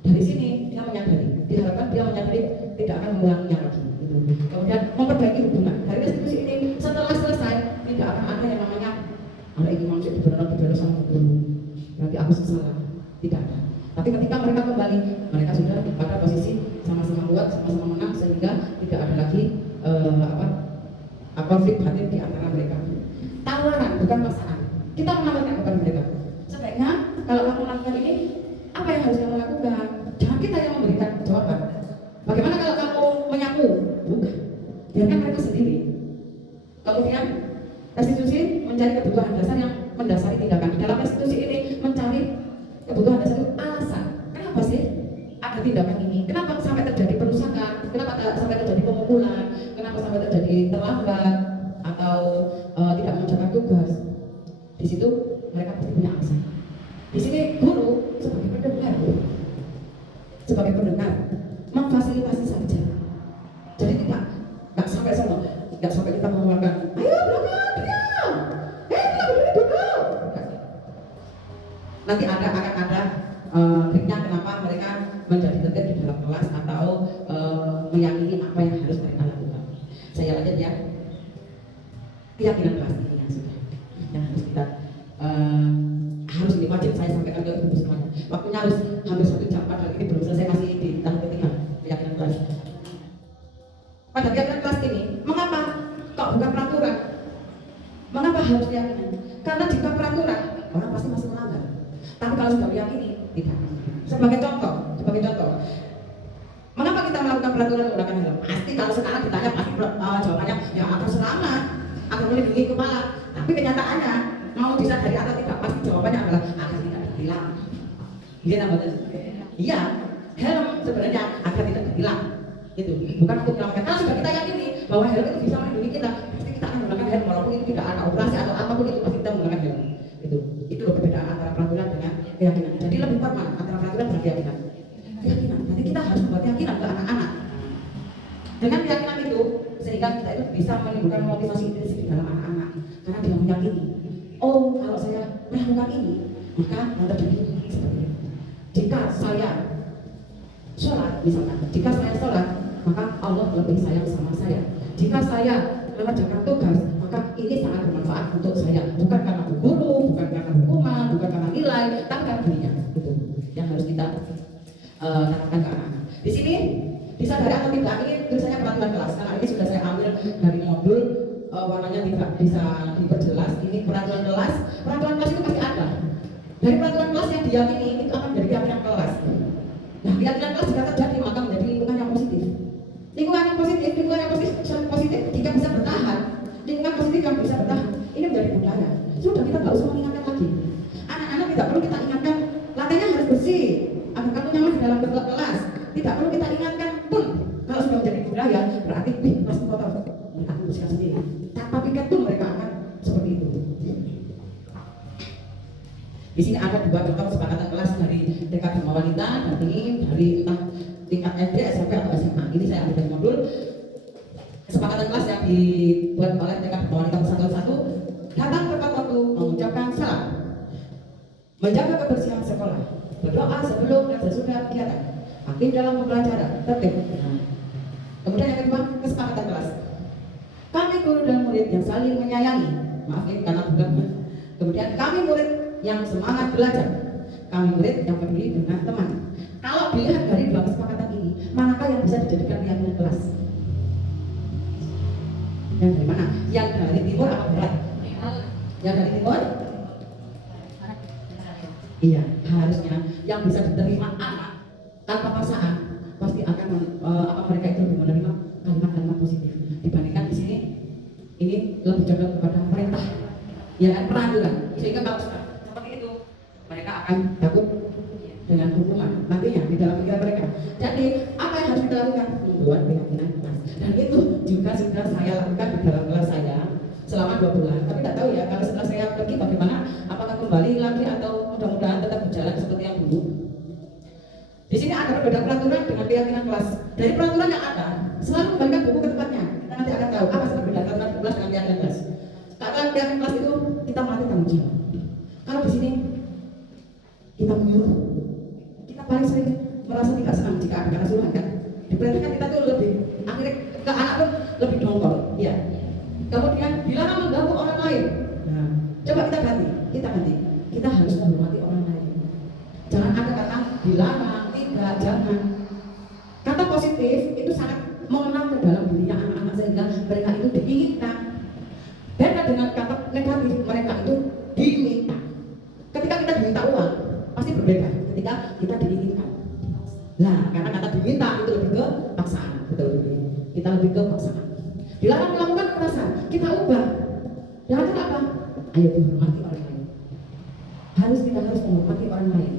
Dari sini dia menyadari, diharapkan dia menyadari tidak akan mengulanginya lagi. Kemudian memperbaiki hubungan. Dari restitusi ini setelah selesai tidak akan ada yang namanya ada ini manusia dibenar sama guru, berarti aku salah. Tidak ada. Tapi ketika mereka kembali, mereka sudah pada posisi sama-sama kuat, sama-sama menang, sehingga tidak ada lagi konflik batin di antara mereka. Tawaran bukan paksaan. Kita menawarkan kepada mereka. Sebaiknya kalau kamu melakukan ini, apa yang harus kamu lakukan? Jangan kita yang memberikan jawaban. Bagaimana kalau kamu menyapu? Bukan. Biarkan mereka sendiri. Kemudian restitusi mencari kebutuhan dasar yang mendasari tindakan. Dalam restitusi ini mencari kebutuhan dasar itu alasan. Kenapa sih ada tindakan ini? Kenapa sampai terjadi perusakan? Kenapa sampai terjadi pemukulan? Kenapa sampai terjadi terlambat atau tidak mengerjakan tugas? Di situ mereka pasti punya alasan. Di sini guru sebagai pendengar memfasilitasi saja. Jadi tidak sampai sama, tidak sampai kita mengeluarkan, ayo belajar diam, berdiri duduk. Nanti akan ada triknya kenapa mereka menjadi tertib di dalam kelas atau meyakini apa yang harus mereka lakukan. Saya lanjut ya. Keyakinan kelas ini yang harus kita harus ini wajib saya sampaikan ke ibu semuanya. Waktunya harus hampir 1 jam, padahal ini belum selesai, masih di tahap ketiga keyakinan kelas. Pada keyakinan kelas ini, mengapa kok bukan peraturan? Mengapa harus keyakinan? Karena jika peraturan, orang pasti masih melanggar. Tapi kalau sudah meyakini, tidak. Sebagai contoh, mengapa kita melakukan peraturan menggunakan helm? Pasti kalau sekarang ditanya pasti jawabannya ya agar selamat, agar melindungi kepala. Tapi kenyataannya mau disadari atau tidak, pasti jawabannya adalah agar tidak terhilang. Iya, helm sebenarnya agar tidak terhilang. Itu bukan untuk menyelamatkan. Kalau sudah kita yakini bahwa helm itu bisa melindungi kita, pasti kita akan menggunakan helm walaupun itu tidak ada operasi atau apapun itu, pasti kita menggunakan helm. Itu perbedaan antara peraturan dengan keyakinan. Jadi lebih formal antara peraturan dan keyakinan. Jadi kita harus membuat keyakinan ke anak-anak. Dengan keyakinan itu, sehingga kita itu bisa menimbulkan motivasi intrinsik di dalam anak-anak. Karena dia meyakini, oh kalau saya melakukan ini, maka yang terjadi seperti ini. Jika saya sholat, misalkan, jika saya sholat, maka Allah lebih sayang sama saya. Jika saya mengerjakan tugas, maka ini sangat bermanfaat untuk saya, bukan karena bu guru, bukan karena hukuman, bukan karena nilai, tapi karena dirinya. Itu yang harus kita katakan ke anak-anak. Di sini disadari atau tidak, ini tulisannya peraturan kelas, karena ini sudah saya ambil dari modul, warnanya tidak bisa diperjelas. Ini peraturan kelas. Peraturan kelas itu pasti ada. Dari peraturan kelas yang diyakini itu akan menjadi keyakinan kelas. Nah, keyakinan kelas jika terjadi maka menjadi lingkungan yang positif. Lingkungan yang positif jika bisa bertahan, lingkungan positif yang bisa bertahan, ini menjadi budaya. Sudah, kita nggak usah mengingatkan lagi. Anak-anak tidak perlu kita ingatkan, lantainya harus bersih, agar kamu nyaman di dalam kelas. Tidak perlu kita ingatkan pun, kalau sudah menjadi budaya, berarti kelas kotor. Mereka bersihkan sendiri. Tanpa piket pun mereka akan seperti itu. Di sini ada 2 contoh kesepakatan kelas dari TK Dharma Wanita, dan ini dari entah tingkat SD, SMP atau SMA. Ini saya ambil dari modul kesepakatan kelas yang dibuat oleh TK Dharma Wanita Persatuan 1. Datang tepat waktu, mengucapkan salam, menjaga kebersihan sekolah, berdoa sebelum dan sesudah kegiatan, aktif dalam pembelajaran, tertib. Kemudian yang kedua, kesepakatan kelas. Kami guru dan murid yang saling menyayangi, maaf ini karena bukan. Kemudian kami murid yang semangat belajar, kami murid yang peduli dengan teman. Kalau dilihat dari 2 kesepakatan ini, manakah yang bisa dijadikan keyakinan kelas? Yang dari mana? Yang dari timur apa barat? Yang dari timur? Iya, harusnya yang bisa diterima anak tanpa paksaan pasti akan mereka itu lebih menerima kalimat-kalimat positif dibandingkan di sini. Ini lebih condong kepada perintah, ya kan, peraturan, sehingga kalau seperti itu mereka akan takut dengan hukuman nantinya di dalam pikiran mereka. Jadi apa yang harus kita lakukan? Membuat keyakinan kelas, dan itu juga sudah saya lakukan di dalam kelas saya selama 2 bulan. Tapi tidak tahu ya kalau setelah saya pergi bagaimana, apakah kembali lagi atau mudah-mudahan tetap berjalan seperti yang dulu. Di sini ada perbedaan peraturan dengan keyakinan kelas. Dari peraturan yang ada, selalu kembalikan buku ke tempatnya. Kita nanti akan tahu apa perbedaan peraturan kelas dengan keyakinan kelas. Kalau keyakinan kelas itu kita melatih tanggung jawab. Kalau di sini kita menyuruh, kita paling sering merasa tidak senang jika ada kata suruhan kan. Diperhatikan kita tuh lebih, akhirnya ke anak pun lebih dongkol, ya. Kemudian dilarang mengganggu orang lain. Nah, coba kita ganti, kita harus menghormati orang lain. Jangan ada kata dilarang, tidak, jangan. Kata positif itu sangat mengenal ke dalam dirinya anak-anak sehingga mereka itu diinginkan. Beda dengan kata negatif, mereka itu diminta. Ketika kita diminta uang, pasti berbeda ketika kita diinginkan. Nah, karena kata diminta itu lebih ke paksaan, betul. Kita lebih ke paksaan. Dilarang melakukan kekerasan, kita ubah. Dengan cara apa? Ayo dihormati orang lain. Kita harus menghormati orang lain.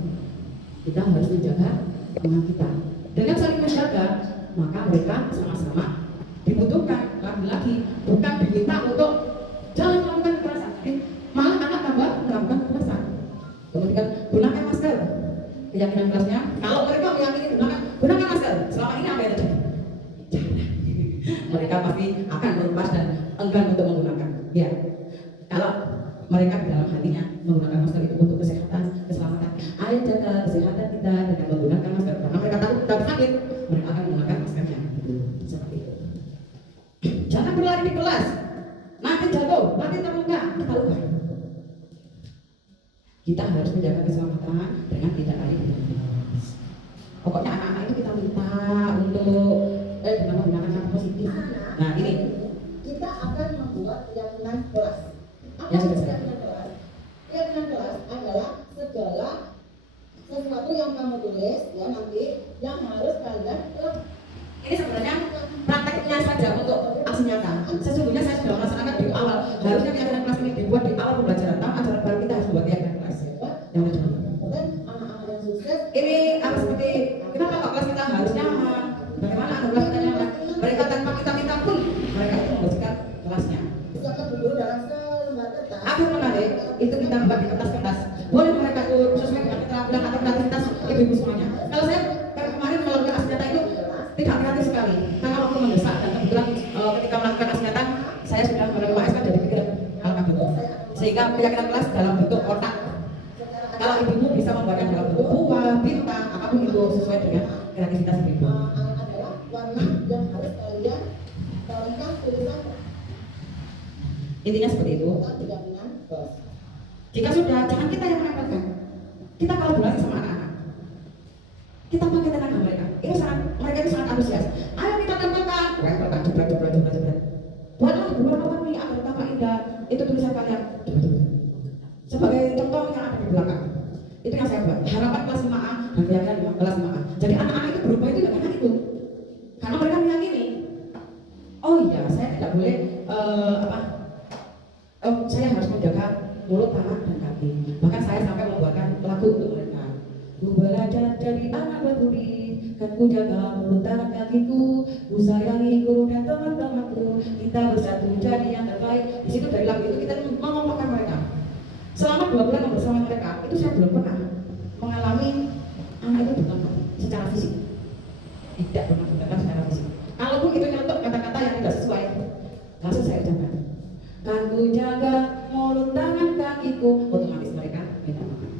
Kita harus menjaga teman kita. Dengan saling menjaga, maka mereka sama-sama dibutuhkan. Lagi-lagi bukan diminta untuk jangan melakukan kekerasan, malah anak tambah melakukan kekerasan. Kemudian gunakan masker. Keyakinan kelasnya, kalau mereka meyakini gunakan masker, selama ini apa yang terjadi? Mereka pasti akan melepas dan enggan untuk menggunakan. Ya, kalau mereka di dalam hatinya menggunakan masker itu untuk kesehatan, keselamatan. Ayo jaga kesehatan kita dengan menggunakan masker. Karena mereka takut kita sakit, mereka akan menggunakan maskernya. Seperti itu. Jangan berlari di kelas. Nanti jatuh, nanti terluka, kita lupa. Kita harus menjaga keselamatan dengan tidak lari di kelas. Pokoknya anak-anak itu kita minta untuk dengan menggunakan kata positif. Nah ini kita akan membuat keyakinan kelas. Apa sudah keyakinan kelas? Keyakinan kelas adalah segala sesuatu yang kamu tulis ya nanti yang harus kalian ini sebenarnya prakteknya saja untuk aksi nyata. Sesungguhnya saya sudah melaksanakan di awal. Harusnya keyakinan kelas ini dibuat di awal pembelajaran. Tahu acara baru kita harus buat keyakinan kelas. Yang terjadi. kemudian anak-anak yang sukses Ini apa seperti kenapa kok kelas kita harus nyaman? Bagaimana agar kelas kita nyaman? Mereka tanpa kita minta pun mereka itu membersihkan kelasnya. bisa dulu dalam selembar kertas. Akhir menarik itu kita bagi kertas-kertas. Boleh mereka itu sesuai dengan keterampilan atau kreativitas ibu-ibu semuanya. Kalau saya kemarin melakukan aksi nyata itu tidak kreatif sekali. Karena waktu mendesak dan kebetulan ketika melakukan aksi nyata saya sudah menerima SK dari pikiran alfabet. Sehingga keyakinan kelas dalam bentuk kotak. Kalau ibu bisa membuatnya dalam bentuk buah, bintang, apapun itu sesuai dengan kreativitas ibu. Adalah warna yang harus kalian taruhkan tulisan Intinya seperti itu. Tidak benar, bos. Jika sudah, jangan kita yang menempelkan. Kita kolaborasi sama anak-anak. Kita pakai tenaga mereka. Mereka itu sangat antusias. Ayo kita tempelkan. Jebret. Buatlah berwarna-warni agar tampak indah. Itu tulisan kalian. Sebagai contoh yang ada di belakang. Itu yang saya buat. Harapan kelas 5A dan keyakinan kelas 5A. Jadi anak-anak itu berubah itu karena itu. Karena mereka meyakini. Oh iya, saya tidak boleh saya harus menjaga mulut, tangan, dan kaki. Bahkan saya sampai membuatkan lagu untuk mereka. Ku belajar dari anak berbudi, kan ku jaga mulut, tangan, kakiku. Ku sayangi guru dan teman-temanku. Kita bersatu jadi yang terbaik. Di situ dari lagu itu kita mengompakkan mereka. Selama 2 bulan bersama mereka, itu saya belum pernah mengalami anak itu bertambah secara fisik. Tidak pernah bertambah secara fisik. Kalaupun itu nyelotok kata-kata yang tidak sesuai, langsung saya ucapkan. Kan ku jaga mulut, tangan, kakiku. Otomatis mereka minta maaf.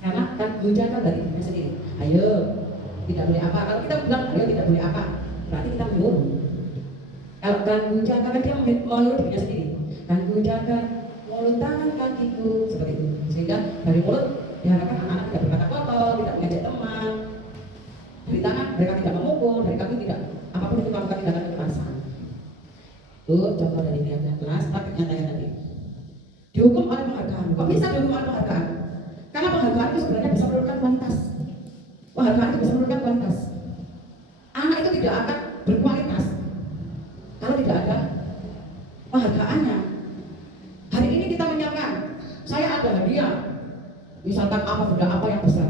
Karena kan ku jaga dari dirinya sendiri. Ayo, tidak boleh apa. Kalau kita bilang ayo tidak boleh apa, berarti kita menyuruh. Kalau kan ku jaga, kan dia menyuruh dirinya sendiri. Kan ku jaga mulut, tangan, kakiku, seperti itu. Sehingga dari mulut diharapkan anak-anak tidak berkata kotor, tidak mengejek teman. Dari tangan mereka tidak memukul, dari kaki tidak apapun itu melakukan tindakan kekerasan. Itu contoh dari keyakinan kelas, tapi nyatanya nanti dihukum oleh penghargaan. Kok bisa dihukum oleh penghargaan? Karena penghargaan itu sebenarnya bisa menurunkan kualitas. Penghargaan itu bisa menurunkan kualitas. Anak itu tidak akan berkualitas kalau tidak ada penghargaannya. Hari ini kita menyiapkan, saya ada hadiah, misalkan benda apa yang besar.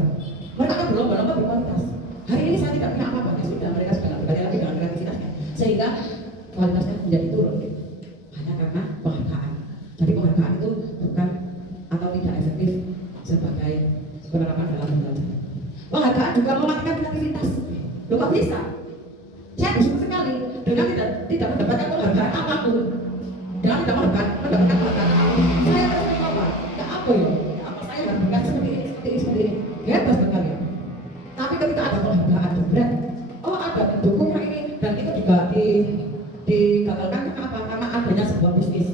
Mereka akan berlomba-lomba berkualitas. Hari ini saya tidak punya apa-apa, ya sudah mereka sudah berkarya lagi dengan kreativitasnya, sehingga kualitasnya menjadi turun. Hanya karena penghargaan. Jadi penghargaan itu bukan atau tidak efektif sebagai penerapan dalam belajar. Penghargaan juga mematikan kreativitas. Loh kok bisa? Saya bersyukur sekali dengan tidak mendapatkan penghargaan apapun. Dengan tidak mendapatkan penghargaan apapun. Saya bersyukur apa? Ya apa ya? Apa saya harus berkarya seperti ini? Bebas berkarya. Tapi ketika ada penghargaan berat, oh ada pendukungnya ini dan itu juga digagalkan kenapa? Karena adanya sebuah bisnis.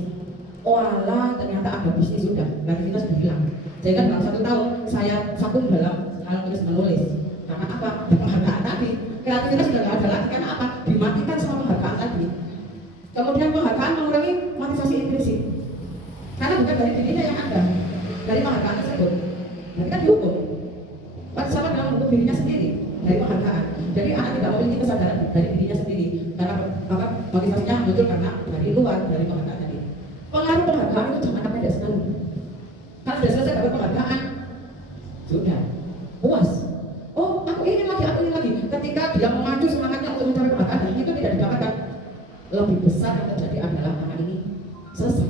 Walah, ternyata ada bisnis sudah, kreativitas sudah hilang. Sehingga dalam 1 tahun saya vakum dalam hal menulis. Karena apa? Penghargaan tadi, kreativitas sudah tidak ada lagi. Karena apa? Dimatikan sama penghargaan tadi. Kemudian penghargaan mengurangi motivasi intrinsik. Karena bukan dari dirinya yang ada, dari penghargaan tersebut. Nanti kan dihukum. Sama dalam hukum dirinya sendiri dari penghargaan. Jadi anak tidak memiliki kesadaran dari dirinya sendiri. Karena apa? Motivasinya muncul karena dari luar, dari penghargaan tadi. Pengaruh penghargaan itu jangka pendek sekali. Kalau sudah selesai dapat penghargaan, sudah puas. Oh, aku ingin lagi. Ketika dia memacu semangatnya untuk mencari penghargaan dan itu tidak didapatkan, lebih besar yang terjadi adalah anak ini selesai.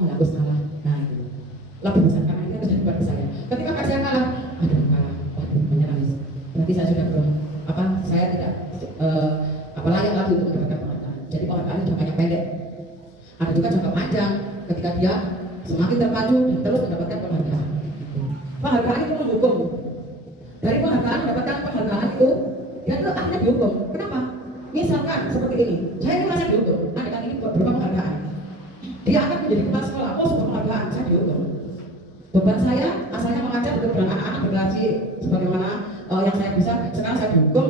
Oh, aku salah. Nah, itu lebih besar karena ini terjadi pada saya. Ketika saya kalah, waduh, menyerah. Berarti saya sudah saya tidak layak lagi untuk mendapatkan penghargaan. Jadi penghargaan jangkanya pendek. Ada juga jangka panjang ketika dia semakin terpacu dan terus mendapatkan penghargaan. Penghargaan itu menghukum. Dari penghargaan mendapatkan penghargaan itu, dia terus akhirnya dihukum. Kenapa? Misalkan seperti ini, saya ini merasa dihukum. Nah, dengan ini berupa penghargaan. Dia akan menjadi kepala sekolah. Oh, sebuah penghargaan, saya dihukum. Beban saya asalnya mengajar untuk anak-anak bergaji sebagaimana yang saya bisa. Sekarang saya dihukum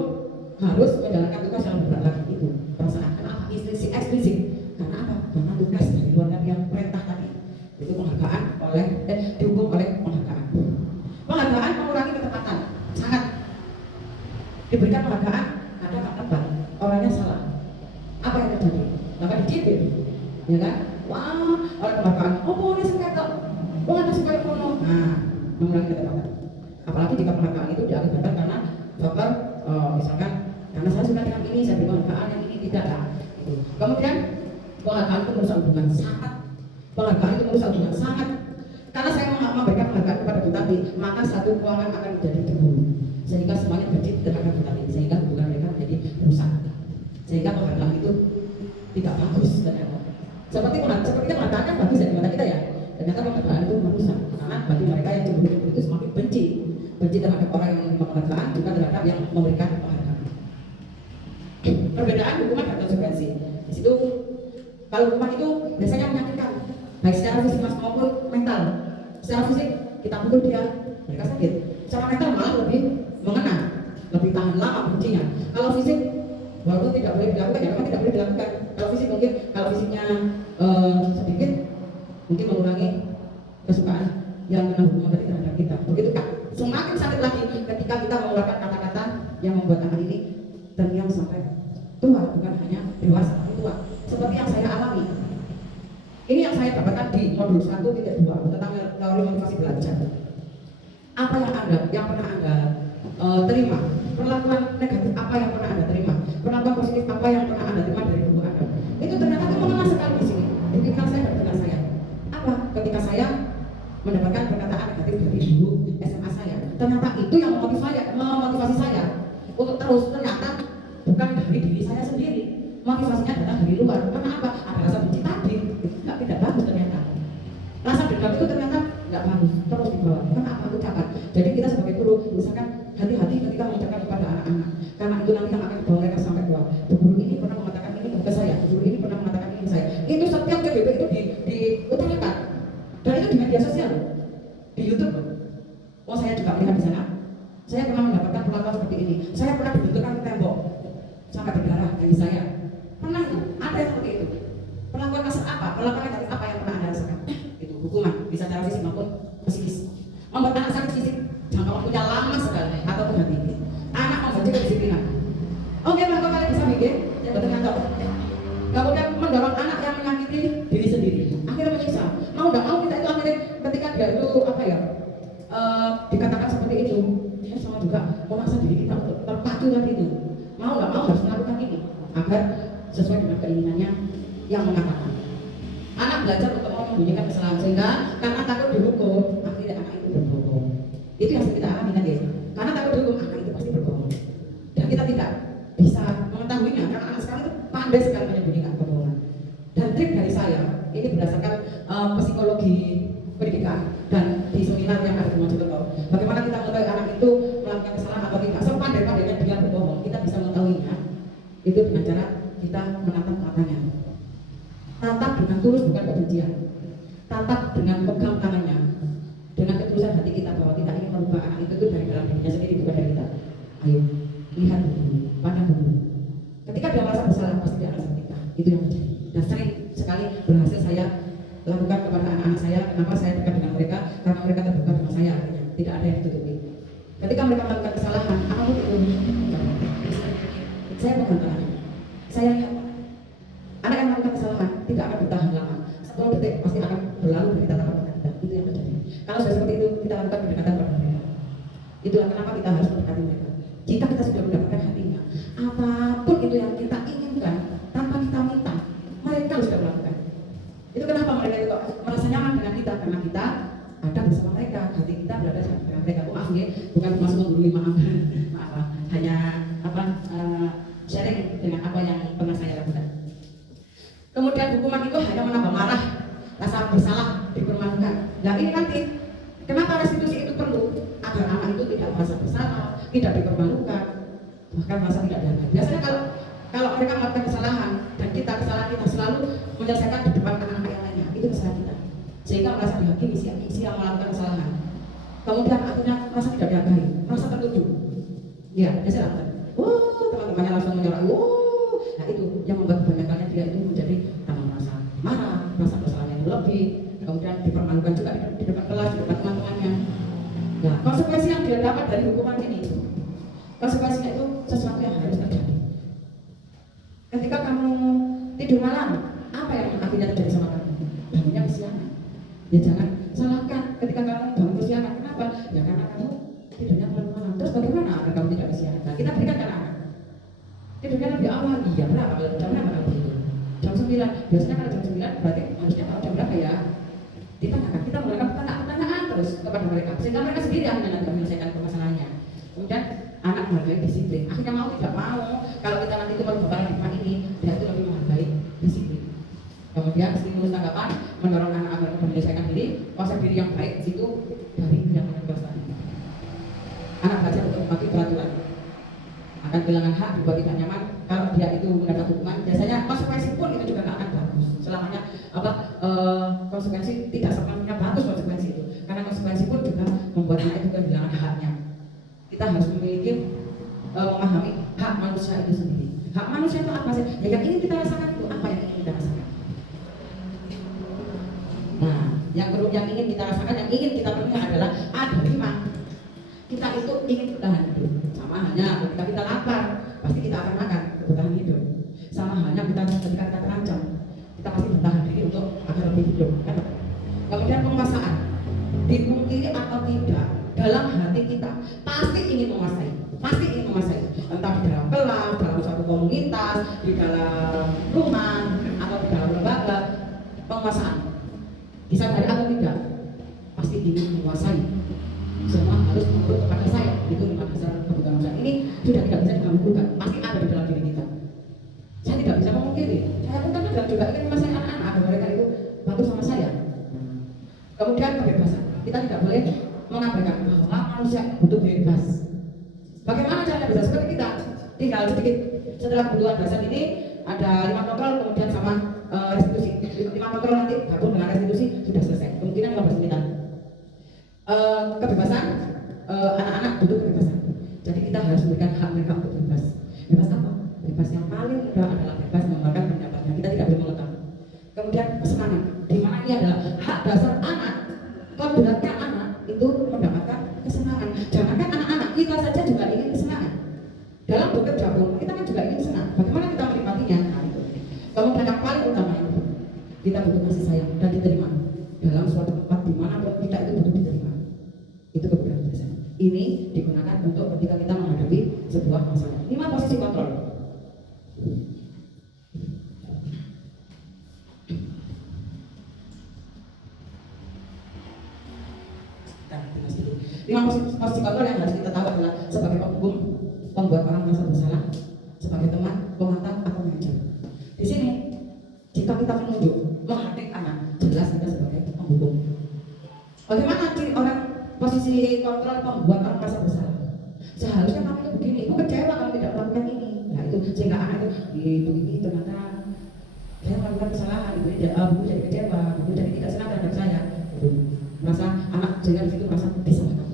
harus menjalankan tugas yang berat lagi itu. Perasaan kenapa? Eksplisit. Karena apa? Karena tugas dari luar yang perintah tadi. Itu penghargaan dihukum oleh penghargaan. Penghargaan mengurangi ketepatan. Sangat. Diberikan penghargaan, ada tak tepat. Orangnya salah. Apa yang terjadi? Maka dicibir. Ya kan? Wah, oleh penghargaan. Oh, boleh sengketa. Ada sekali kono. Nah, mengurangi ketepatan. Apalagi jika penghargaan itu diakibatkan karena faktor misalkan karena saya suka dengan ini, saya beri penghargaan yang ini tidak lah. Kemudian penghargaan itu merusak hubungan sangat. Penghargaan itu merusak hubungan sangat. Karena saya memberikan penghargaan kepada Bu Tati, maka satu ruangan akan menjadi cemburu. Sehingga semuanya benci terhadap Bu Tati, sehingga hubungan mereka menjadi rusak. Sehingga penghargaan itu tidak bagus ternyata. Sepertinya penghargaan kan bagus dari mata kita ya. Ternyata penghargaan itu merusak karena bagi mereka yang cemburu itu semakin benci terhadap orang yang menerima penghargaan juga terhadap yang memberikan penghargaan. Perbedaan hukuman dan konsekuensi. Di situ kalau hukuman itu biasanya menyakitkan, baik secara fisik maupun mental. Secara fisik kita pukul dia, mereka sakit. Secara mental malah lebih mengena, lebih tahan lama kuncinya. Kalau fisik walaupun tidak boleh dilakukan, ya memang tidak boleh dilakukan. Kalau fisik mungkin, kalau fisiknya sedikit mungkin mengurangi kesukaan yang menanggung materi terhadap kita. Begitu kan? Semakin sakit lagi ketika kita mengeluarkan kata-kata yang membuat anak ini terdiam sampai tua, bukan hanya dewasa tapi tua. Seperti yang saya alami. Ini yang saya dapatkan di modul 1.2 tentang teori motivasi belajar. Apa yang pernah Anda terima? Perlakuan negatif apa yang pernah Anda terima? Perlakuan positif apa yang pernah Anda terima dari guru Anda? Itu ternyata mengenal sekali di sini. Di pikiran saya dan pikiran saya. Apa? Ketika saya mendapatkan perkataan negatif dari guru SMA saya, ternyata itu yang memotivasi saya untuk terus. Ternyata bukan dari diri saya sendiri, motivasinya datang dari luar. Karena apa? Ada rasa benci tadi, itu tidak bagus ternyata. Rasa dendam itu ternyata nggak bagus, terus dibawa. Karena apa? Ucapan. Jadi kita sebagai guru usahakan hati-hati ketika mengucapkan kepada anak-anak, karena itu nanti yang akan membawa mereka sampai tua. Guru ini pernah mengatakan ini ke saya, guru ini pernah mengatakan ini ke saya. Itu setiap CBB itu diutarakan, dan itu di media sosial, di YouTube. Oh, saya juga melihat di sana. Saya pernah mendapatkan perlakuan seperti ini. Saya pernah dibenturkan ke tembok sampai berdarah dari saya. Pernah itu, ada yang seperti itu. Perlakuan kasar apa? Perlakuan negatif apa yang pernah Anda rasakan? Itu hukuman, bisa secara fisik maupun psikis. Membuat anak sakit fisik jangka waktunya lama sekali atau berhenti. Anak membaca kedisiplinan. Oke, maka kalian bisa bikin yang betul ngantor. Kemudian mendorong anak yang menyakiti diri sendiri. Akhirnya menyiksa. Mau nggak mau kita itu akhirnya ketika dia itu apa ya? Dikatakan seperti itu, ya sama juga memaksa diri kita untuk terpacu tadi itu. Mau nggak mau harus melakukan ini agar sesuai dengan keinginannya yang mengatakan. Anak belajar untuk menyembunyikan kesalahan sehingga karena takut dihukum, akhirnya anak itu berbohong. Itu yang kita alami kan ya. Karena takut dihukum, anak itu pasti berbohong. Dan kita tidak bisa mengetahuinya karena anak sekarang itu pandai sekali menyembunyikan kebohongan. Dan trik dari saya ini berdasarkan psikologi pendidikan dan di seminar yang ada di Mojokerto. Bagaimana kita mengetahui anak itu melakukan kesalahan atau tidak? Sepandai-pandainya dia berbohong, kita bisa mengetahuinya. Itu dengan cara kita menatap matanya. Tatap dengan tulus bukan kebencian. Tatap dengan pegang tangannya. Dengan ketulusan hati kita bahwa kita ingin merubah anak itu dari dalam dirinya sendiri, bukan dari kita. Ayo, lihat dulu, pandang dulu. Ketika dia merasa bersalah pasti dia akan seperti kita. Itu yang terjadi. Dan sering sekali berhasil saya lakukan kepada anak-anak saya. Kenapa saya dekat dengan mereka? Karena mereka terbuka dengan saya akhirnya. Tidak ada yang ditutupi. Ketika mereka melakukan kesalahan, apapun itu, saya pegang tangannya. Saya lihat anak yang melakukan kesalahan tidak akan bertahan lama. 10 detik pasti akan berlalu dari tatapan mata kita. Itu yang terjadi. Kalau sudah seperti itu, kita lakukan pendekatan kepada mereka. Itulah kenapa kita harus mendekati mereka. Jika kita sudah mendapatkan hatinya, apapun itu yang kita inginkan tanpa kita minta, mereka sudah melakukan. Itu kenapa mereka itu merasa nyaman dengan kita, karena kita ada bersama mereka, hati kita berada dengan mereka. Maaf ya, bukan masuk menggurui, maaf, hanya sharing dengan apa yang pernah saya lakukan. Kemudian hukuman itu hanya menambah marah, rasa bersalah, dipermalukan. Nah ini nanti, kenapa restitusi itu perlu? Agar anak itu tidak merasa bersalah, tidak dipermalukan, bahkan merasa tidak dihargai. Biasanya kalau mereka melakukan kesalahan dan kesalahan kita selalu menyelesaikan di depan anak-anak yang lainnya, itu kesalahan kita. Sehingga merasa dihakimi si yang melakukan kesalahan. Kemudian akhirnya merasa tidak dihargai, merasa tertuju. Ya, biasanya teman-temannya langsung menyerang. Nah itu yang membuat kebanyakannya dia itu menjadi merasa marah, merasa bersalah yang lebih, kemudian dipermalukan juga di depan kelas, di depan teman-temannya. Nah, konsekuensi yang dia dapat dari hukuman ini, konsekuensinya itu sesuatu yang harus terjadi. Ketika kamu tidur malam, apa yang akhirnya terjadi sama kamu? Bangunnya kesiangan. Ya jangan salahkan ketika kamu bangun kesiangan. Kenapa? Ya karena kamu tidurnya malam-malam. Terus bagaimana agar kamu tidak kesiangan? Nah, kita berikan kan anak. Tidurnya lebih awal, iya berapa? Jam berapa kamu tidur? Jam 9. Biasanya kalau jam 9 berarti harusnya kalau jam berapa ya? Ditanyakan, kita melakukan pertanyaan terus kepada mereka sehingga mereka sendiri akan nanti menyelesaikan permasalahannya. Kemudian anak menghargai disiplin. Akhirnya mau tidak mau, kalau kita nanti itu merupakan di rumah ini, dia itu lebih menghargai disiplin. Kemudian stimulus tanggapan mendorong anak agar menyelesaikan diri, konsep diri yang baik itu dari yang kekuasaan. Anak belajar untuk mematuhi peraturan, akan kehilangan hak, dibuat tidak nyaman. Kalau dia itu mendapat hukuman, biasanya konsekuensi pun itu juga tidak akan bagus. Selamanya konsekuensi kehilangan haknya. Kita harus memiliki memahami hak manusia itu sendiri. Hak manusia itu apa sih? Ya yang ingin kita rasakan itu apa yang ingin kita rasakan? Nah, yang ingin kita rasakan, yang ingin kita penuhi adalah ada 5. Kita itu ingin bertahan hidup. Sama halnya ketika kita lapar, pasti kita akan makan bertahan hidup. Sama halnya ketika kita terancam, kita pasti bertahan diri untuk agar lebih hidup. Kan? Kemudian penguasaan, dipungkiri atau tidak, dalam hati kita pasti ingin menguasai, entah di dalam kelas, dalam suatu komunitas, di dalam rumah, atau di dalam lembaga. Penguasaan, disadari atau tidak, pasti ingin menguasai. Semua harus menurut kepada saya. Itu 5 dasar kebutuhan manusia. Ini sudah tidak bisa diganggukan, pasti ada di dalam diri kita. Saya tidak bisa memungkiri, saya pun kadang juga ingin menguasai anak-anak agar mereka itu patuh sama saya. Kemudian kebebasan, kita tidak boleh mengabaikan bahwa manusia butuh bebas. Bagaimana caranya bebas? Seperti kita tinggal sedikit setelah kebutuhan dasar ini ada 5 kontrol, kemudian sama restitusi. 5 kontrol nanti gabung dengan restitusi sudah selesai. Kemungkinan 15 menitan. Kebebasan, anak-anak butuh kebebasan. Jadi kita harus memberikan hak mereka untuk bebas. Bebas apa? Bebas yang paling mudah adalah bebas mengungkapkan pendapatnya. Kita tidak boleh mengekang. Kemudian kesenangan, di mana ini adalah hak dasar anak. Kodratnya anak itu mendapatkan kesenangan. Jangankan anak-anak, kita saja juga ingin kesenangan. Dalam bekerja pun kita kan juga ingin senang. Bagaimana kita menikmatinya? Nah, itu. Kemudian yang paling utama itu, kita butuh kasih sayang dan diterima dalam suatu tempat di mana kita itu butuh diterima. Itu kebutuhan dasar. Ini digunakan untuk ketika kita menghadapi sebuah masalah. 5 posisi kontrol. Lima posisi kontrol yang harus kita tahu adalah sebagai penghukum, pembuat orang merasa bersalah, sebagai teman, pemantau, atau manajer. Di sini, jika kita menunjuk menghadik anak, jelas kita sebagai penghukum. Bagaimana ciri orang posisi kontrol pembuat orang merasa bersalah? Seharusnya kamu itu begini, ibu kecewa kalau tidak melakukan ini. Nah itu sehingga anak itu, ibu ini ternyata saya melakukan kesalahan, ibu jadi kecewa, ibu jadi tidak senang terhadap saya. Merasa anak sehingga di situ merasa disalahkan.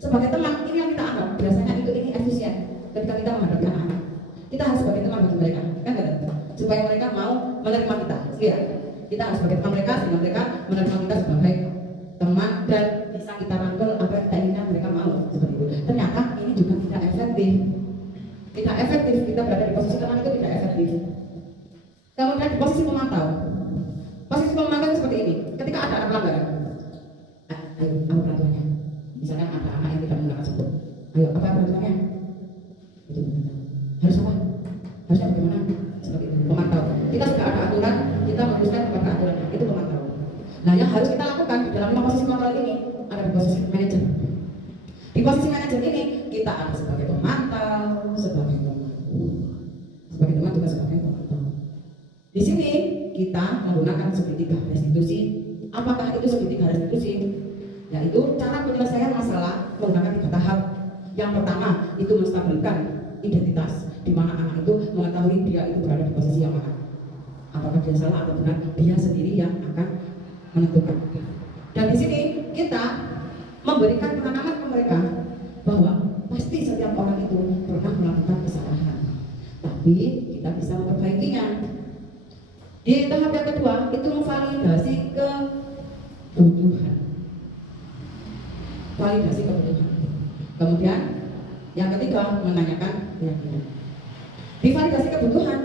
Sebagai teman, ini yang kita anggap biasanya ini efisien ketika kita menghadapi anak. Kita harus sebagai teman bagi mereka, kan kan? Supaya mereka mau menerima kita, ya. Kita harus sebagai teman mereka sehingga mereka menerima kita sebagai teman dan bisa kita rangkul apa yang kita inginkan mereka mau seperti itu. Ternyata ini juga tidak efektif. Tidak efektif, kita berada di posisi teman itu tidak efektif. Kemudian di posisi pemantau. Posisi pemantau itu seperti ini. Ketika ada anak pelanggaran, ayo apa peraturannya? Misalnya ada anak yang tidak menggunakan sabun, ayo apa peraturannya? Itu harus apa? Harusnya bagaimana? Seperti itu, pemantau. Kita sudah ada aturan, kita meneruskan kepada aturannya, itu pemantau. Nah yang harus kita lakukan di dalam 5 posisi kontrol ini ada di posisi manajer. Di posisi manajer ini kita ada sebagai pemantau, sebagai teman, sebagai teman juga sebagai pemantau. Di sini kita menggunakan segitiga restitusi. Apakah itu segitiga restitusi? Yaitu cara penyelesaian masalah menggunakan 3 tahap. Yang pertama itu menstabilkan identitas, di mana anak itu mengetahui dia itu berada di posisi yang mana. Apakah dia salah atau benar, dia sendiri yang akan menentukan. Dan di sini kita memberikan penanaman ke mereka bahwa pasti setiap orang itu pernah melakukan kesalahan, tapi kita bisa memperbaikinya. Di tahap yang kedua itu memvalidasi kebutuhan. Validasi kebutuhan. Kemudian yang ketiga menanyakan keyakinan. Di validasi kebutuhan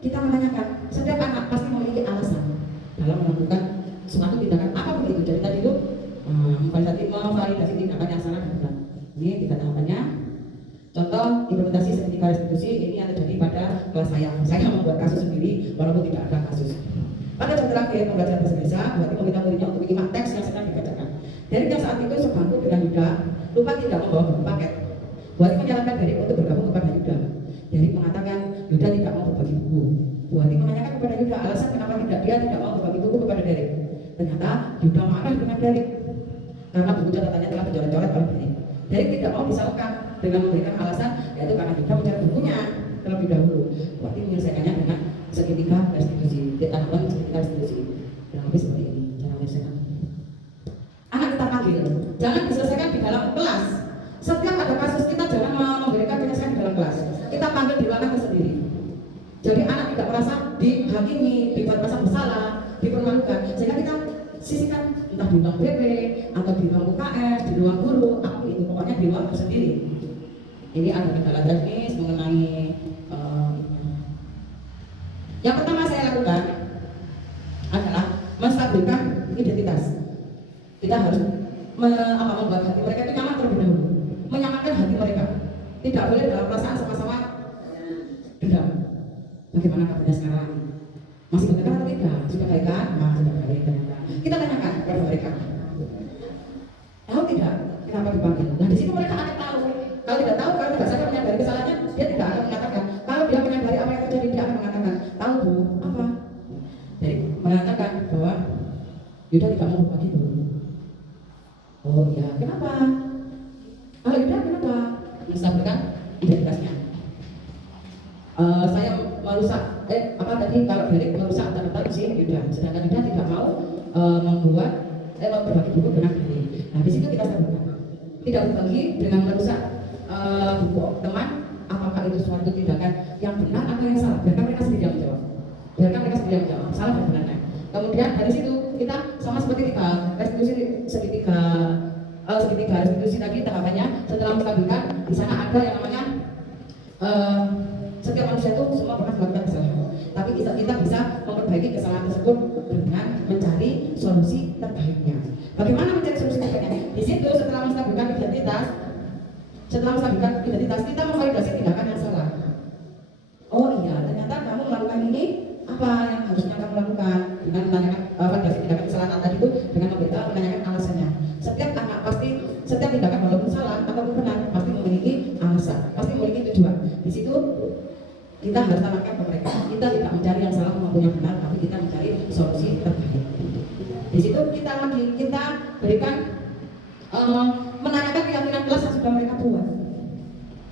kita menanyakan, setiap anak pasti memiliki alasan dalam melakukan suatu tindakan apapun itu. Jadi tadi itu memvalidasi tindakan yang salah dan benar. Ini 3 tahapannya. Contoh implementasi segitiga restitusi ini yang terjadi pada kelas saya. Saya membuat kasus sendiri walaupun tidak ada kasus. Pada jam terakhir pembelajaran bahasa Indonesia, berarti meminta muridnya untuk menyimak teks yang sedang dibacakan. Dari yang saat itu sebangku dengan Yuda lupa tidak membawa buku paket. Buati menyarankan Derek untuk bergabung kepada Yuda. Derek mengatakan Yuda tidak mau berbagi buku. Buati menanyakan kepada Yuda alasan kenapa dia tidak mau berbagi buku kepada Derek. Ternyata Yuda marah dengan Derek karena buku catatannya telah dicoret-coret oleh Derek. Derek tidak mau disalahkan dengan memberikan alasan yaitu karena Yuda mencari bukunya terlebih dahulu. Buati menyelesaikannya dengan segitiga restitusi. Ditambahkan segitiga restitusi. Kurang lebih seperti ini cara menyelesaikan. Anak kita panggil, jangan diselesaikan di dalam kelas. entah di ruang BP atau di ruang UKS, di ruang guru, aku itu pokoknya di ruang tersendiri. Ini ada kendala teknis mengenai yang pertama saya lakukan adalah menstabilkan identitas. Kita harus membuat hati mereka itu nyaman terlebih dahulu, menyamankan hati mereka. Tidak boleh dalam perasaan sama-sama dendam. Bagaimana kabarnya sekarang? Masih berdekat atau tidak? Sudah baik kan? Nah, sudah baik. Kita tanyakan kepada mereka. Tahu tidak? Kenapa dipanggil? Nah di situ mereka akan tahu. Kalau tidak tahu, kalau tidak sadar menyadari kesalahannya, dia tidak akan mengatakan. Kalau dia menyadari apa yang terjadi, dia akan mengatakan, tahu bu, apa? Jadi mengatakan bahwa Yuda tidak mau berbagi dulu. Oh iya, kenapa? Kalau Yuda kenapa? Menstabilkan identitasnya. Saya merusak, kalau Derek merusak tanda si Yuda, sedangkan Yuda tidak mau membuat berbagi buku dengan Derek. Nah di situ kita stabilkan. Tidak berbagi dengan merusak buku teman, apakah itu suatu tindakan yang benar atau yang salah? Biarkan mereka sendiri yang menjawab. Biarkan mereka sendiri yang menjawab, salah dan benarnya. Kemudian dari situ kita sama seperti segitiga restitusi tadi tahapannya. Setelah menstabilkan, di sana ada yang namanya setiap manusia itu semua pernah melakukan kesalahan. Tapi kita bisa memperbaiki kesalahan tersebut dengan mencari solusi terbaiknya. Bagaimana mencari solusi terbaiknya? Di situ setelah menstabilkan identitas, kita memvalidasi tindakan yang salah. Oh iya, ternyata kamu melakukan ini, apa yang harusnya kamu lakukan? Dengan menanyakan validasi tindakan kesalahan tadi itu dengan menanyakan alasannya. Setiap tindakan walaupun salah ataupun benar pasti memiliki alasan, pasti memiliki tujuan. Di situ kita harus tanamkan ke mereka. Kita tidak mencari yang salah maupun yang benar, tapi kita mencari solusi terbaik. Di situ kita berikan menanyakan keyakinan kelas yang sudah mereka buat.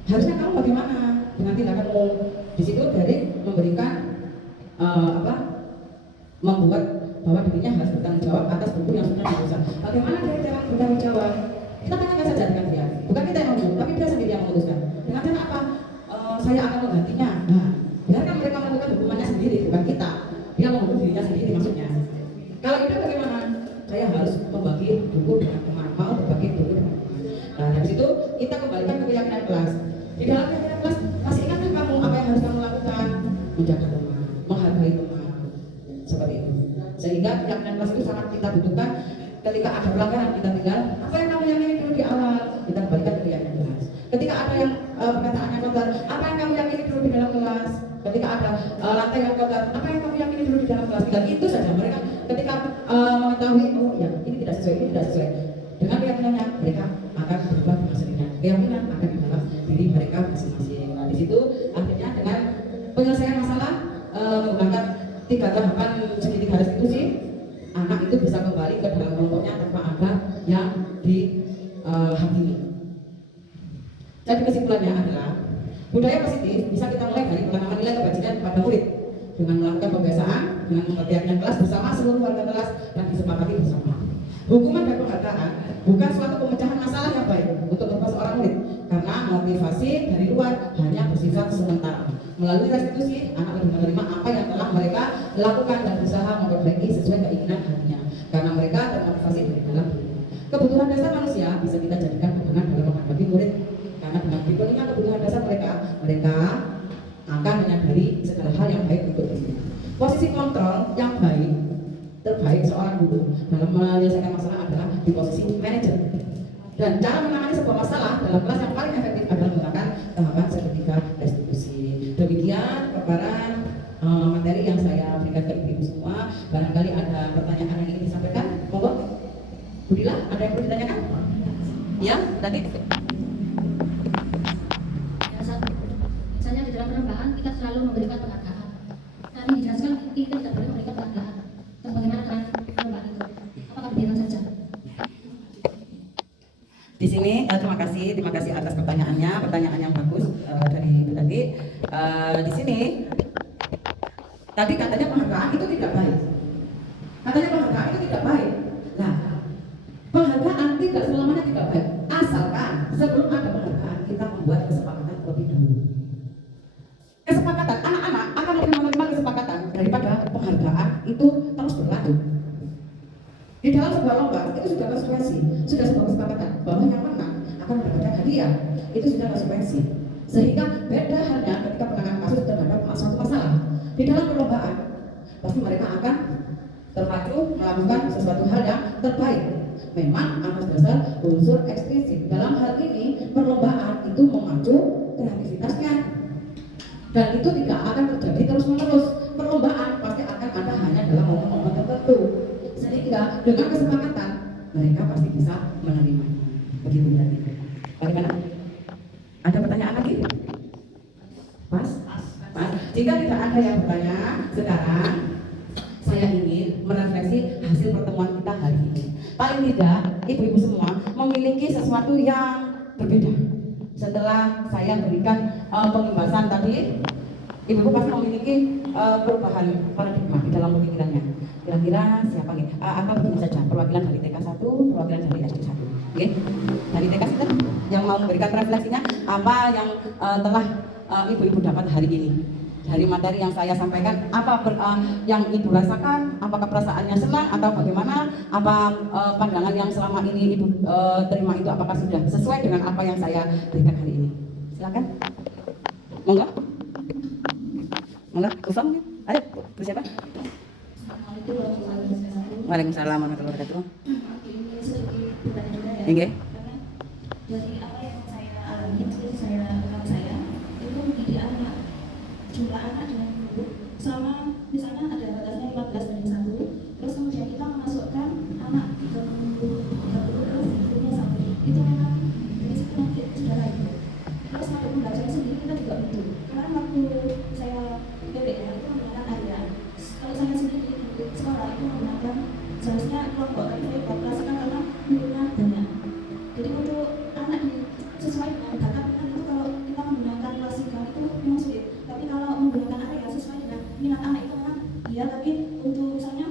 Harusnya kamu bagaimana dengan tindakanmu? Di situ dari memberikan membuat bahwa dirinya harus bertanggung jawab atas buku yang sudah dirusak. Bagaimana dia cara bertanggung jawab? Kita tanyakan saja dengan dia. Bukan kita yang ngomong, tapi dia sendiri yang memutuskan. Dengan cara apa? Saya akan menggantinya. Nah, biarkan mereka melakukan hukumannya sendiri, bukan kita. Dia menghukum dirinya sendiri maksudnya. Kalau itu bagaimana? Saya harus membagi buku dengan teman, mau berbagi buku dengan teman. Nah, dari situ kita kembalikan ke keyakinan kelas. Di dalam keyakinan kelas, masih ingatkah kamu apa yang harus kamu lakukan? Menjaga teman, menghargai teman, seperti itu. Sehingga keyakinan kelas itu sangat kita butuhkan. Ketika ada pelanggaran, kita tinggal apa yang kamu yakini dulu di awal, kita kembalikan ke keyakinan kelas. Ketika ada yang perkataannya kotor, apa yang kamu yakini dulu di dalam kelas? Ketika ada lantai yang kotor, apa yang kamu yakini dulu di dalam kelas? Tinggal itu saja. Mereka ketika mengetahui, oh ya ini tidak sesuai, dengan keyakinannya mereka akan berubah dengan sendirinya. Keyakinan akan di dalam diri mereka masing-masing. Nah di situ akhirnya dengan penyelesaian masalah menggunakan 3 tahapan segitiga restitusi, anak itu bisa kembali ke dalam kelompoknya tanpa ada yang dihakimi. Jadi kesimpulannya adalah budaya positif bisa kita mulai dari penanaman nilai kebajikan pada murid dengan melakukan pembiasaan, dengan memperhatikan kelas bersama seluruh warga kelas dan disepakati bersama. Hukuman dan penghargaan bukan suatu pemecahan masalah yang baik untuk seorang murid, karena motivasi dari luar hanya bersifat sementara. Melalui restitusi, anak lebih menerima apa yang telah mereka lakukan dan berusaha memperbaiki sesuai keinginan hatinya, karena mereka termotivasi dari dalam diri. Kebutuhan dasar manusia bisa kita jadikan pegangan dalam menghadapi murid, karena dengan dipenuhinya kebutuhan dasar mereka akan menyadari segala hal yang baik untuk dirinya. Posisi kontrol yang terbaik seorang guru dalam menyelesaikan masalah adalah di posisi manajer. Dan cara menangani sebuah masalah dalam kelas yang paling efektif adalah menggunakan tahapan segitiga restitusi. Demikian paparan materi yang saya berikan ke ibu semua. Barangkali ada pertanyaan yang ingin disampaikan, monggo. Budila, ada yang perlu ditanyakan? Ya, tadi. Misalnya di dalam penerbangan kita selalu memberikan penghargaan. Tapi dijelaskan kita tidak boleh memberikan penghargaan. Dan bagaimana dengan penerbangan itu? Apakah dibiarkan saja? Di sini terima kasih atas pertanyaan yang bagus dari Ibu tadi. Di sini tadi katanya penghargaan itu tidak baik. Nah, penghargaan tidak selamanya tidak baik. Asalkan sebelum ada penghargaan kita membuat kesepakatan terlebih dahulu. Kesepakatan anak-anak akan lebih menerima kesepakatan daripada penghargaan itu terus berlanjut. Di dalam sebuah lomba dia itu sudah konsekuensi. Sehingga beda halnya ketika penanganan kasus terhadap suatu masalah. Di dalam perlombaan pasti mereka akan terpacu melakukan sesuatu hal yang terbaik. Memang atas dasar unsur ekstrinsi. Dalam hal ini perlombaan itu memacu kreativitasnya. Dan itu tidak akan terjadi terus-menerus. Perlombaan pasti akan ada hanya dalam momen-momen tertentu. Sehingga dengan kesepakatan mereka pasti bisa menerimanya. Begitu berarti. Bagaimana? Ada pertanyaan lagi? Mas? Mas? Jika tidak ada yang bertanya, sekarang saya ingin merefleksi hasil pertemuan kita hari ini. Paling tidak, ibu-ibu semua memiliki sesuatu yang berbeda. Setelah saya berikan pembahasan tadi, ibu-ibu pasti memiliki perubahan paradigma di dalam pemikirannya. Kira-kira siapa nih? Apa begini saja, perwakilan dari TK1, perwakilan dari SD1. Oke? Dari TK1 yang mau memberikan refleksinya, apa yang telah ibu-ibu dapat hari ini dari materi yang saya sampaikan, apa yang ibu rasakan, apakah perasaannya senang atau bagaimana, apa pandangan yang selama ini ibu terima itu apakah sudah sesuai dengan apa yang saya berikan hari ini. Silakan. Monggo. Monggo, Ufam. Ayo, Bu siapa? Waalaikumsalam warahmatullahi wabarakatuh. Ini sedikit bertanya juga ya. Nggih. Karena dari apa yang saya alami, rekan saya itu mendidik anak, jumlah anak dengan guru sama misalnya ada batasnya 15:1, terus kemudian kita memasukkan anak ke guru terus gurunya satu, itu memang dari situ nanti sudah lagi. Terus waktu belajar sendiri kita juga begitu. Kemarin waktu saya PPR itu menggunakan harian. Kalau saya sendiri di sekolah itu menggunakan seharusnya kelompok, tapi saya operasikan karena gurunya banyak. Jadi untuk anak sesuai dengan bakat itu kalau kita menggunakan klasikal itu memang sulit. Tapi kalau menggunakan area sesuai dengan minat anak itu memang iya. Tapi untuk misalnya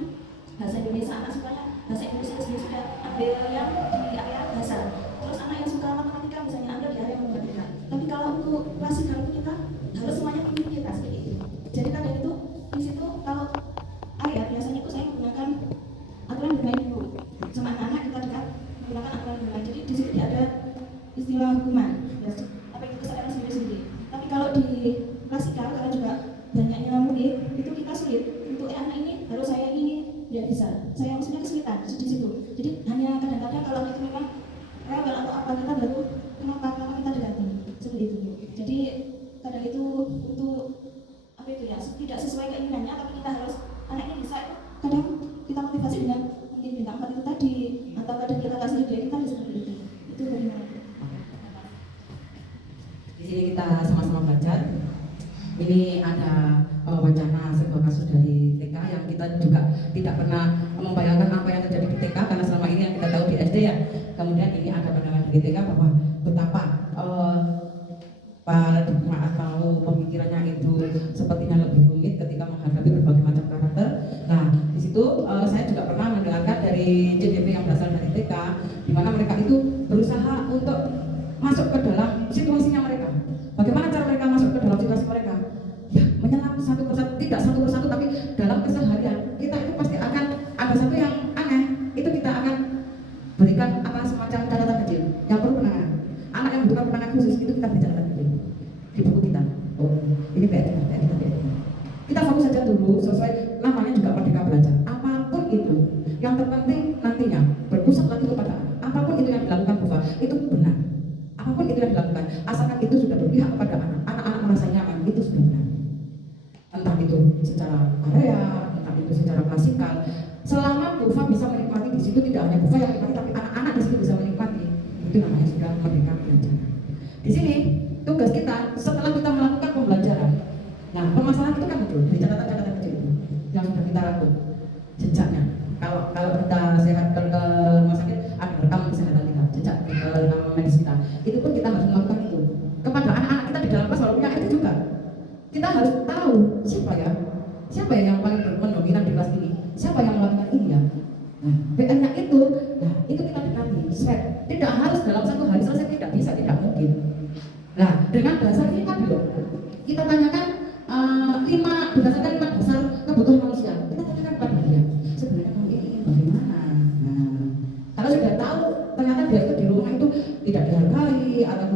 bahasa Indonesia, anak sukanya bahasa Indonesia sudah ambil yang di area bahasa. Terus anak yang suka matematika misalnya ambil di area matematika. Tapi kalau untuk klasikal itu kita harus semuanya pilih kita seperti itu. Jadi kadang itu di situ kalau area biasanya itu saya menggunakan aturan bermain dulu. Sama anak-anak kita dekat menggunakan aturan bermain. Jadi di situ tidak ada istilah hukuman. Ya, apa itu kesadaran sendiri-sendiri. Tapi kalau di klasikal karena juga banyaknya murid itu kita sulit untuk anak ini harus saya ini tidak bisa. Saya maksudnya kesulitan di situ. Jadi hanya kadang-kadang kalau itu memang rebel atau apa kita baru kenapa kita diganti seperti itu. Jadi kadang itu untuk apa itu ya tidak sesuai keinginannya, tapi kita harus anak ini bisa. Kadang kita motivasi dengan mungkin bintang 4 itu tadi atau kadang kita kasih ide kita bisa seperti itu. Itu bagaimana? Di sini kita sama-sama belajar. Ini ada wacana sebuah kasus dari TK yang kita juga tidak pernah membayangkan apa yang terjadi di TK karena selama ini yang kita tahu di SD ya. Kemudian ini ada pandangan dari TK bahwa betapa paradigma atau pemikirannya itu sepertinya lebih rumit ketika menghadapi berbagai macam karakter. Nah, di situ saya juga pernah mendengarkan dari JDP yang berasal dari TK, di mana mereka itu berusaha untuk masuk ke dalam situasinya mereka. Bagaimana cara mereka masuk ke dalam situasi mereka? Ya, menyelam satu persatu, tidak satu persatu, tapi dalam keseharian kita itu pasti akan ada satu yang aneh. Itu kita akan berikan apa semacam catatan kecil yang perlu penanganan. Anak yang bukan penanganan khusus itu kita beri catatan kecil di buku kita. Oh, ini PR kita. Kita fokus saja dulu sesuai namanya juga Merdeka Belajar. Apapun itu, yang terpenting nantinya berpusat lagi kepada anak. Apapun itu yang dilakukan Bufa, itu benar. Apapun itu yang dilakukan, asalkan itu sudah berpihak kepada anak. Anak-anak merasa nyaman, itu sudah benar. Entah itu secara area, entah itu secara klasikal. Selama Bufa bisa menikmati di situ, tidak hanya Bufa yang menikmati, tapi anak-anak di situ bisa menikmati. Itu namanya sudah Merdeka Belajar. Di sini tugas kita setelah kita melakukan pembelajaran. Nah, permasalahan itu kan betul di catatan-catatan kecil itu yang sudah kita rangkum jejaknya. Kalau kita sehat ke rumah sakit, ada rekam kesehatan kita, jejak rekam medis kita. Itu pun kita harus melakukan itu kepada anak-anak kita di dalam kelas walaupun yang itu juga. Kita harus tahu siapa ya yang paling mendominan di kelas ini, siapa yang melakukan ini ya. Nah, PR-nya itu, nah itu kita dekati, set. Tidak harus dalam satu hari selesai, tidak bisa, tidak mungkin. Nah, dengan dasar kita dulu, kita tanyakan 5 berdasarkan 5 dasar kebutuhan manusia. Kita tanyakan pada dia, sebenarnya kamu ini ingin bagaimana? Nah, kalau sudah tahu ternyata dia itu di rumah itu tidak dihargai atau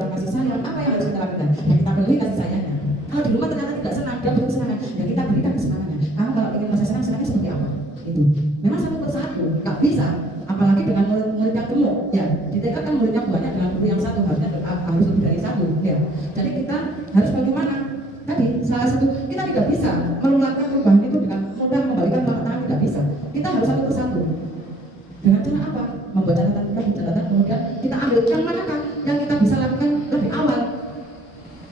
Jadi kita harus bagaimana? Tadi salah satu kita tidak bisa menularkan perubahan itu dengan mudah membalikan telapak tangan, tidak bisa. Kita harus satu persatu. Dengan cara apa? Membuat catatan, kemudian kita ambil yang manakah yang kita bisa lakukan lebih awal,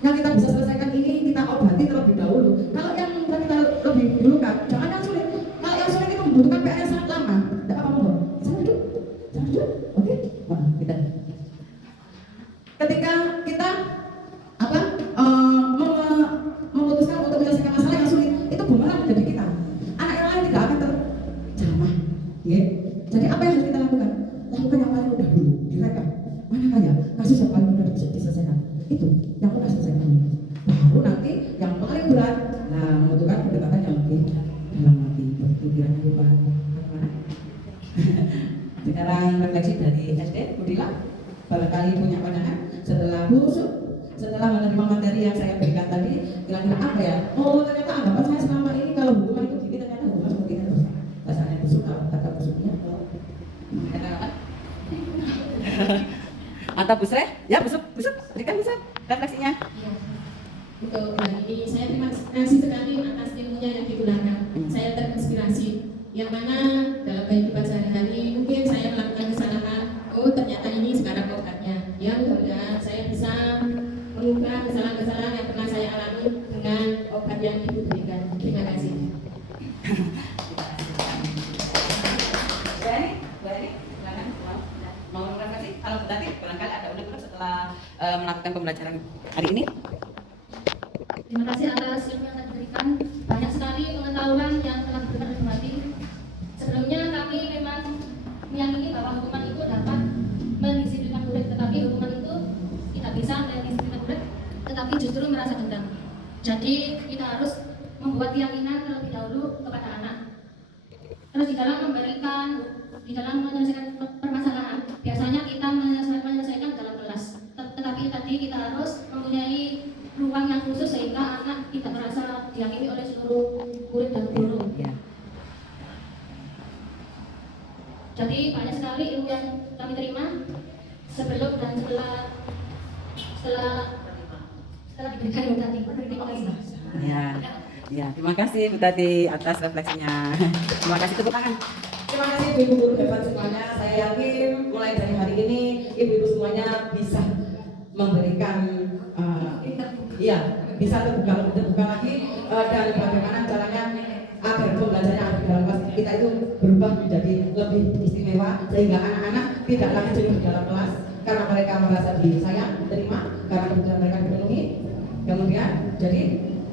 yang kita bisa selesaikan ini kita obati terlebih dahulu. Kalau yang kita lebih dulu kan, jangan yang sulit. Kalau yang sulit itu membutuhkan PR yang sangat lama. Tidak apa-apa, sama duduk, oke? Wah, kita. Ketika kita memutuskan untuk menyelesaikan masalah yang sulit, itu bumerang menjadi kita. Anak yang lain tidak akan terjamah, ya. Jadi apa yang harus kita lakukan? Lakukan yang paling mudah dulu, direkam. Mana ya kasus yang paling mudah bisa diselesaikan? Itu yang mudah selesaikan dulu. Baru nanti yang paling berat, nah membutuhkan pendekatan yang lebih dalam lagi. Pikirannya lupa mana? Sekarang refleksi dari SD, Budila. Barangkali punya pandangan setelah busuk, setelah menerima materi yang saya berikan tadi, kira-kira apa ya? Oh ternyata anggapan saya selama ini kalau hubungan itu gini, ternyata hubungan seperti itu. Rasanya busuk, kata busuknya. Mantap Busre, ya busuk, berikan busuk refleksinya. Iya. Untuk hari ini saya terima kasih sekali atas ilmunya yang digunakan. Saya terinspirasi. Yang mana dalam kehidupan sehari-hari mungkin saya melakukan kesalahan. Oh ternyata ini sekarang obatnya. Ya mudah-mudahan saya bisa mengubah kesalahan-kesalahan yang pernah saya alami dengan obat yang Ibu berikan. Terima kasih. Mau refleksi? Kalau berarti barangkali ada unek-unek setelah melakukan pembelajaran hari ini. Terima kasih atas ilmu yang telah diberikan. Banyak sekali pengetahuan yang telah diberikan oleh Bupati. Sebelumnya kami memang meyakini bahwa hukuman itu dapat mendisiplinkan murid, tetapi hukuman itu tidak bisa mendisiplinkan murid, tetapi justru merasa dendam. Jadi kita harus membuat keyakinan terlebih dahulu kepada anak. Terus di dalam menyelesaikan permasalahan, biasanya kita menyelesaikan dalam kelas. Tetapi tadi kita harus mempunyai ruang yang khusus sehingga anak tidak merasa diyakini oleh seluruh murid dan guru. Jadi banyak sekali ilmu yang kami terima sebelum dan setelah diberikan ilmu tadi. Terima kasih. Ya, terima kasih Bu Tati atas refleksinya. Terima kasih, tepuk tangan. Terima kasih ibu-ibu guru hebat semuanya. Saya yakin mulai dari hari ini ibu-ibu semuanya bisa memberikan bisa terbuka lagi dan bagaimana caranya agar pembelajarannya di dalam kelas kita itu berubah menjadi lebih istimewa sehingga anak-anak tidak lagi jenuh di dalam kelas karena mereka merasa disayang, diterima karena kebutuhan mereka dipenuhi. Kemudian jadi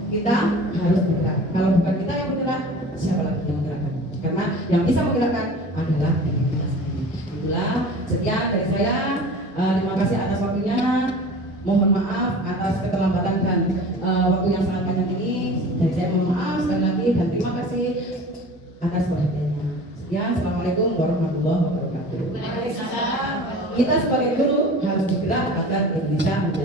kita harus bergerak. Kalau bukan kita yang bergerak, siapa lagi yang bergerakkan? Karena yang bisa menggerakkan adalah diri kita sendiri. Itulah sekian dari saya. Terima kasih atas waktunya. Mohon maaf atas keterlambatan dan waktu yang sangat panjang ini. Dan saya mohon maaf sekali lagi dan terima kasih atas perhatiannya. Sekian, assalamualaikum warahmatullahi wabarakatuh. Kita sebagai guru harus bergerak agar Indonesia menjadi